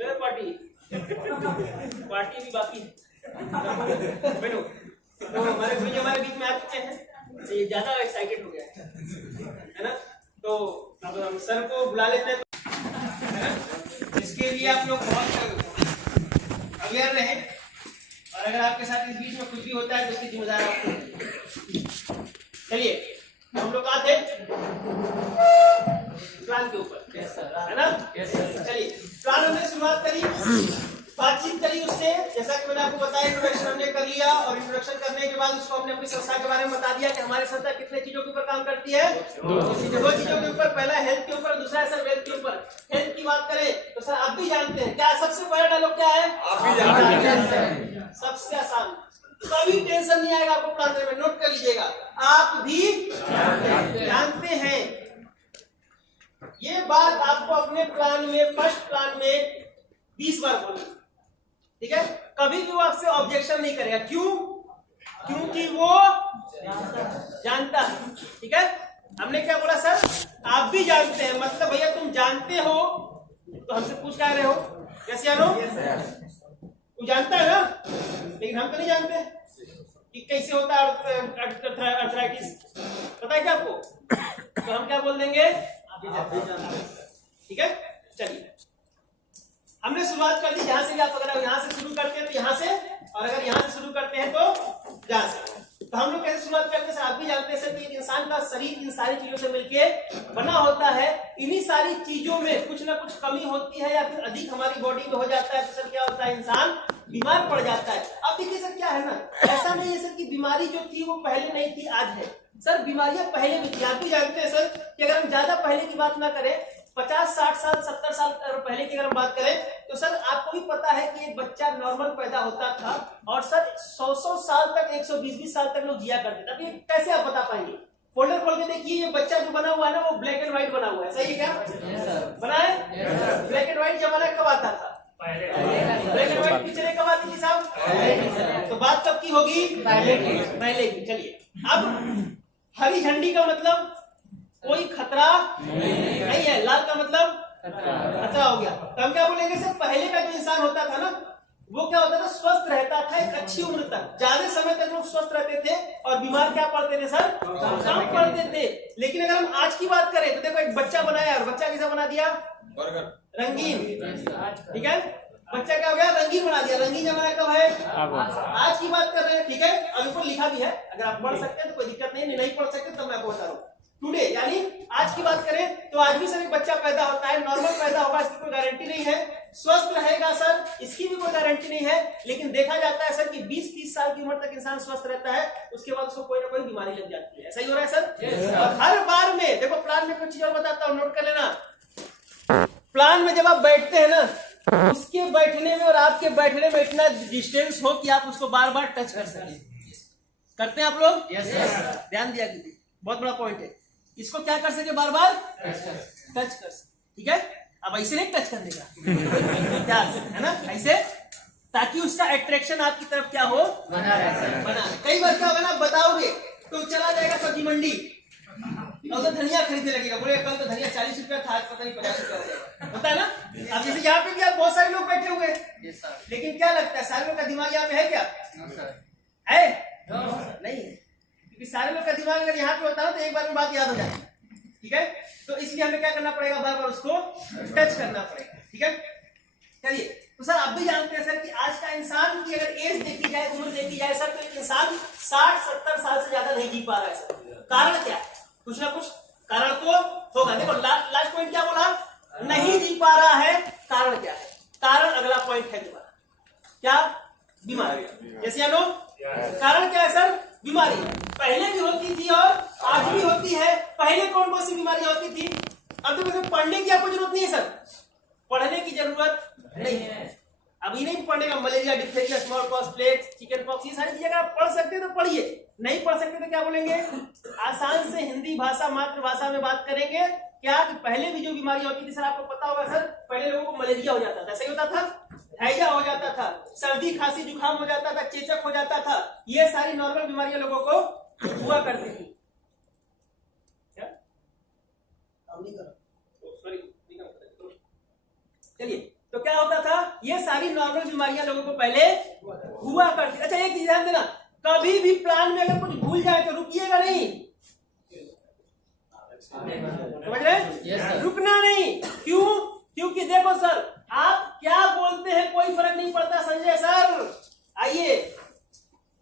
पार्टी भी बाकी है। बैठो, तो हमारे गुरुजी हमारे बीच में आ चुके हैं, तो ये ज्यादा एक्साइटेड हो गया है ना? तो अब हम सर को बुला लेते हैं, है ना? इसके लिए आप लोग बहुत अवेयर रहे, और अगर आपके साथ इस बीच में कुछ भी होता है तो उसकी जिम्मेदारी आपको। चलिए, तो हम लोग कहाँ थे? प्लान के ऊपर, है ना? चलिए, प्लान हमने शुरुआत करी, बातचीत करी उससे, जैसा कि मैंने आपको बताया, इंट्रोडक्शन हमने कर लिया, और इंट्रोडक्शन करने के बाद उसको हमने अपनी संस्था के बारे में बता दिया कि हमारी संस्था कितने चीजों के ऊपर काम करती है, 2 चीजों के ऊपर। पहला हेल्थ के ऊपर, दूसरा है सर वेल्थ के ऊपर। हेल्थ की बात करें तो सर आप भी जानते हैं, क्या सबसे बड़ा डायलॉग क्या है? आप भी जानते हैं। सबसे आसान, कभी टेंशन नहीं आएगा आपको प्लान में, नोट कर लीजिएगा, आप भी जानते हैं। ये बात आपको अपने प्लान में, फर्स्ट प्लान में 20 बार बोलनी, ठीक है? कभी भी वो आपसे ऑब्जेक्शन नहीं करेगा, क्यों? क्योंकि वो जानता है, ठीक है? हमने क्या बोला सर? आप भी जानते हैं, मतलब भैया तुम जानते हो तो हमसे पूछ क्या रहे हो? यस या नो? वो जानता है ना, लेकिन हम तो नहीं जानते कि कैसे होता है अर्थराइटिस, पता है क्या आपको? तो हम क्या बोल देंगे? ठीक है? चलिए, हमने शुरुआत कर दी जहां से भी। आप अगर यहां से शुरू करते हैं तो यहां से, और अगर यहां से शुरू करते हैं तो जहां से। तो हम लोग कैसे शुरुआत करते हैं सर? आप भी जानते हैं सर कि एक इंसान का शरीर इन सारी चीजों से मिलके बना होता है। इन्हीं सारी चीजों में कुछ ना कुछ कमी होती है या फिर अधिक हमारी बॉडी में हो जाता है, तो सर क्या होता है? इंसान बीमार पड़ जाता है। अब देखिए सर, क्या है ना, ऐसा नहीं है सर कि बीमारी जो थी वो पहले नहीं थी, आज है। सर बीमारियां पहले भी थी। आप भी जानते हैं सर कि अगर हम ज्यादा पहले की बात ना करें, 50, 60 साल, 70 साल पहले की अगर हम बात करें, तो सर आपको भी पता है कि एक बच्चा नॉर्मल पैदा होता था, और सर 100 साल तक, 120 साल तक लोग जिया करते थे। अब ये कैसे आप बता पाएंगे? फोल्डर खोल के देखिए, ये बच्चा जो बना हुआ है ना, वो ब्लैक एंड व्हाइट बना हुआ है, सही है क्या? बना है? ब्लैक एंड व्हाइट जमाना कब आता था? ब्लैक एंड व्हाइट पिक्चरें कब आती थी साहब? तो बात कब की होगी? पहले की। चलिए, अब हरी झंडी का मतलब कोई खतरा नहीं है, लाल का मतलब खतरा हो गया। तो हम क्या बोलेंगे सर? पहले का जो इंसान होता था ना, वो क्या होता था? स्वस्थ रहता था एक अच्छी उम्र तक, ज्यादा समय तक लोग स्वस्थ रहते थे, और बीमार क्या पड़ते थे सर? कम पड़ते थे। लेकिन अगर हम आज की बात करें तो देखो, एक बच्चा बनाया, और बच्चा कैसा बना दिया? रंगीन, ठीक है? बच्चा क्या हो गया? रंगीन बना दिया। रंगीन जमाना कब है? आज की बात कर रहे हैं, ठीक है? अभी ऊपर लिखा भी है, अगर आप पढ़ सकते हैं तो कोई दिक्कत नहीं, नहीं पढ़ सकते तो मैं आपको बता रहा हूँ। टुडे यानी आज की बात करें तो आज भी सर एक बच्चा पैदा होता है, नॉर्मल पैदा होगा, इसकी कोई गारंटी नहीं है। स्वस्थ रहेगा सर, इसकी भी कोई गारंटी नहीं है। लेकिन देखा जाता है सर कि 20-30 साल की उम्र तक इंसान स्वस्थ रहता है, उसके बाद उसको कोई ना कोई बीमारी लग जाती है। ऐसा ही हो रहा है सर? और हर बार में देखो, प्लान में कुछ चीज और बताता हूँ, नोट कर लेना। प्लान में जब आप बैठते हैं ना, उसके बैठने में और आपके बैठने में इतना डिस्टेंस हो कि आप उसको बार बार टच कर सकें। करते हैं आप लोग? ध्यान दिया कीजिए, बहुत बड़ा पॉइंट है। इसको क्या कर सके? बार बार टच कर सके, ठीक है? अब ऐसे नहीं टच करने का क्या है ना, ऐसे, ताकि उसका अट्रैक्शन आपकी तरफ क्या हो, बना रहे। कई बार क्या होगा ना, बताओगे तो चला जाएगा सब्जी मंडी और तो धनिया खरीदने लगेगा, बोले कल तो धनिया 40 रुपया था, आज पता नहीं 50 रुपया हो जाएगा, होता है ना। अब जैसे यहाँ पे भी आप बहुत सारे लोग बैठे हुए हैं, लेकिन क्या लगता है सारे लोग का दिमाग यहाँ पे है क्या, है नहीं है, क्योंकि सारे लोग का दिमाग अगर यहाँ पे होता है तो एक बार में बात याद हो जाती है, ठीक है। तो इसलिए हमें क्या करना पड़ेगा, बार बार उसको टच करना पड़ेगा, ठीक है। चलिए, तो सर आप भी जानते हैं सर कि आज का इंसान की अगर एज देखी जाए, उम्र देखी जाए सर, तो एक इंसान 60-70 साल से ज्यादा नहीं जी पा रहा है सर। कारण क्या है, कुछ ना कुछ कारण तो होगा। देखो लास्ट पॉइंट क्या बोला, नहीं जी पा रहा है, कारण क्या है, कारण अगला पॉइंट है तुम्हारा, क्या, बीमारी, यस या नो। कारण क्या है सर, बीमारी, पहले भी होती थी और आज भी होती है। पहले कौन कौन सी बीमारियां होती थी, अब तो पढ़ने की आपको जरूरत नहीं है सर, पढ़ने की जरूरत नहीं है, अभी नहीं पढ़ने का, malaria, diphtheria, small pox, plague, chicken pox, ये सारी चीजें अगर आप पढ़ सकते हैं तो पढ़िए, नहीं पढ़ सकते तो क्या बोलेंगे, आसान से हिंदी भाषा, मातृभाषा में बात करेंगे। क्या कि पहले भी जो बीमारियां होती थी सर, आपको पता होगा सर, पहले लोगों को मलेरिया हो जाता था, सही होता था, हैजा हो जाता था, सर्दी खांसी जुकाम हो जाता था, चेचक हो जाता था, ये सारी नॉर्मल बीमारियां लोगों को हुआ करती थी। चलिए, तो क्या होता था, ये सारी नॉर्मल बीमारियां लोगों को पहले हुआ करती। अच्छा एक चीज ध्यान देना, कभी भी प्लान में अगर कुछ भूल जाए तो रुकिएगा नहीं, समझ रहे, रुकना नहीं। क्यों, क्योंकि देखो सर, आप क्या बोलते हैं कोई फर्क नहीं पड़ता। संजय सर आइए,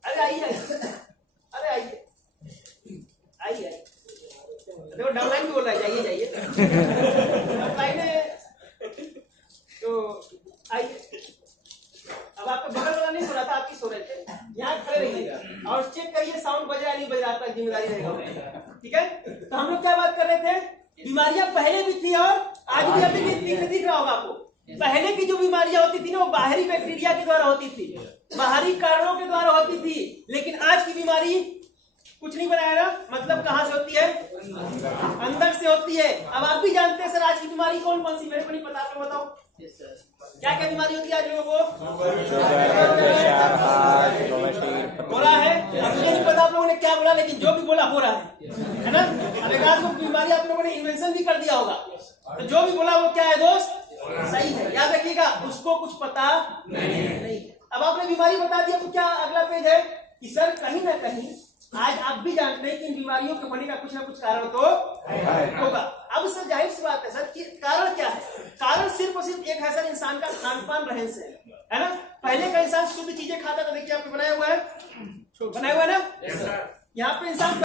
अरे आइए, अरे आइए, आइए, देखो डाउनलाइन भी बोल रहा है, जाइए जाइए, डाउनलाइन है तो आइए। अब आपका बगल वाला नहीं सो रहा था, आप ही सो रहे थे, यहाँ खड़े रहिएगा और चेक करिए साउंड बज रहा नहीं बज रहा, आपका जिम्मेदारी रहेगा, ठीक है। तो हम लोग क्या बात कर रहे थे, बीमारियां पहले भी थी और आज भी अभी दिख रहा होगा आपको। पहले की जो बीमारियां होती थी ना, वो बाहरी बैक्टीरिया के द्वारा होती थी, बाहरी कारणों के द्वारा होती थी, लेकिन आज की बीमारी कुछ नहीं बनाया ना, मतलब कहां से होती है, अंदर से होती है। अब आप भी जानते हैं सर आज की बीमारी कौन कौन सी, मेरे को नहीं पता, आप बताओ क्या क्या बीमारी होती है आज लोगों को, हो रहा है, अब मुझे नहीं पता आप लोगों ने क्या बोला, लेकिन जो भी बोला हो रहा है ना। अगर आज को बीमारी आप लोगों ने इन्वेंशन भी कर दिया होगा, तो जो भी बोला वो क्या है दोस्त, सही है, याद रखिएगा, उसको कुछ पता नहीं। अब आपने बीमारी बता दिया तो क्या अगला पेज है कि सर कहीं ना कहीं आज आप भी जानते हैं कि इन बीमारियों के होने का कुछ ना कुछ कारण तो होगा। अब सर जाहिर सी बात है सर कि कारण क्या है, कारण सिर्फ और सिर्फ एक है सर, इंसान का खान पान, रहन सहन, है ना। पहले का इंसान शुद्ध चीजें खाता था, देखिए आपको बनाया हुआ है, बनाया हुआ है ना, यहाँ पे इंसान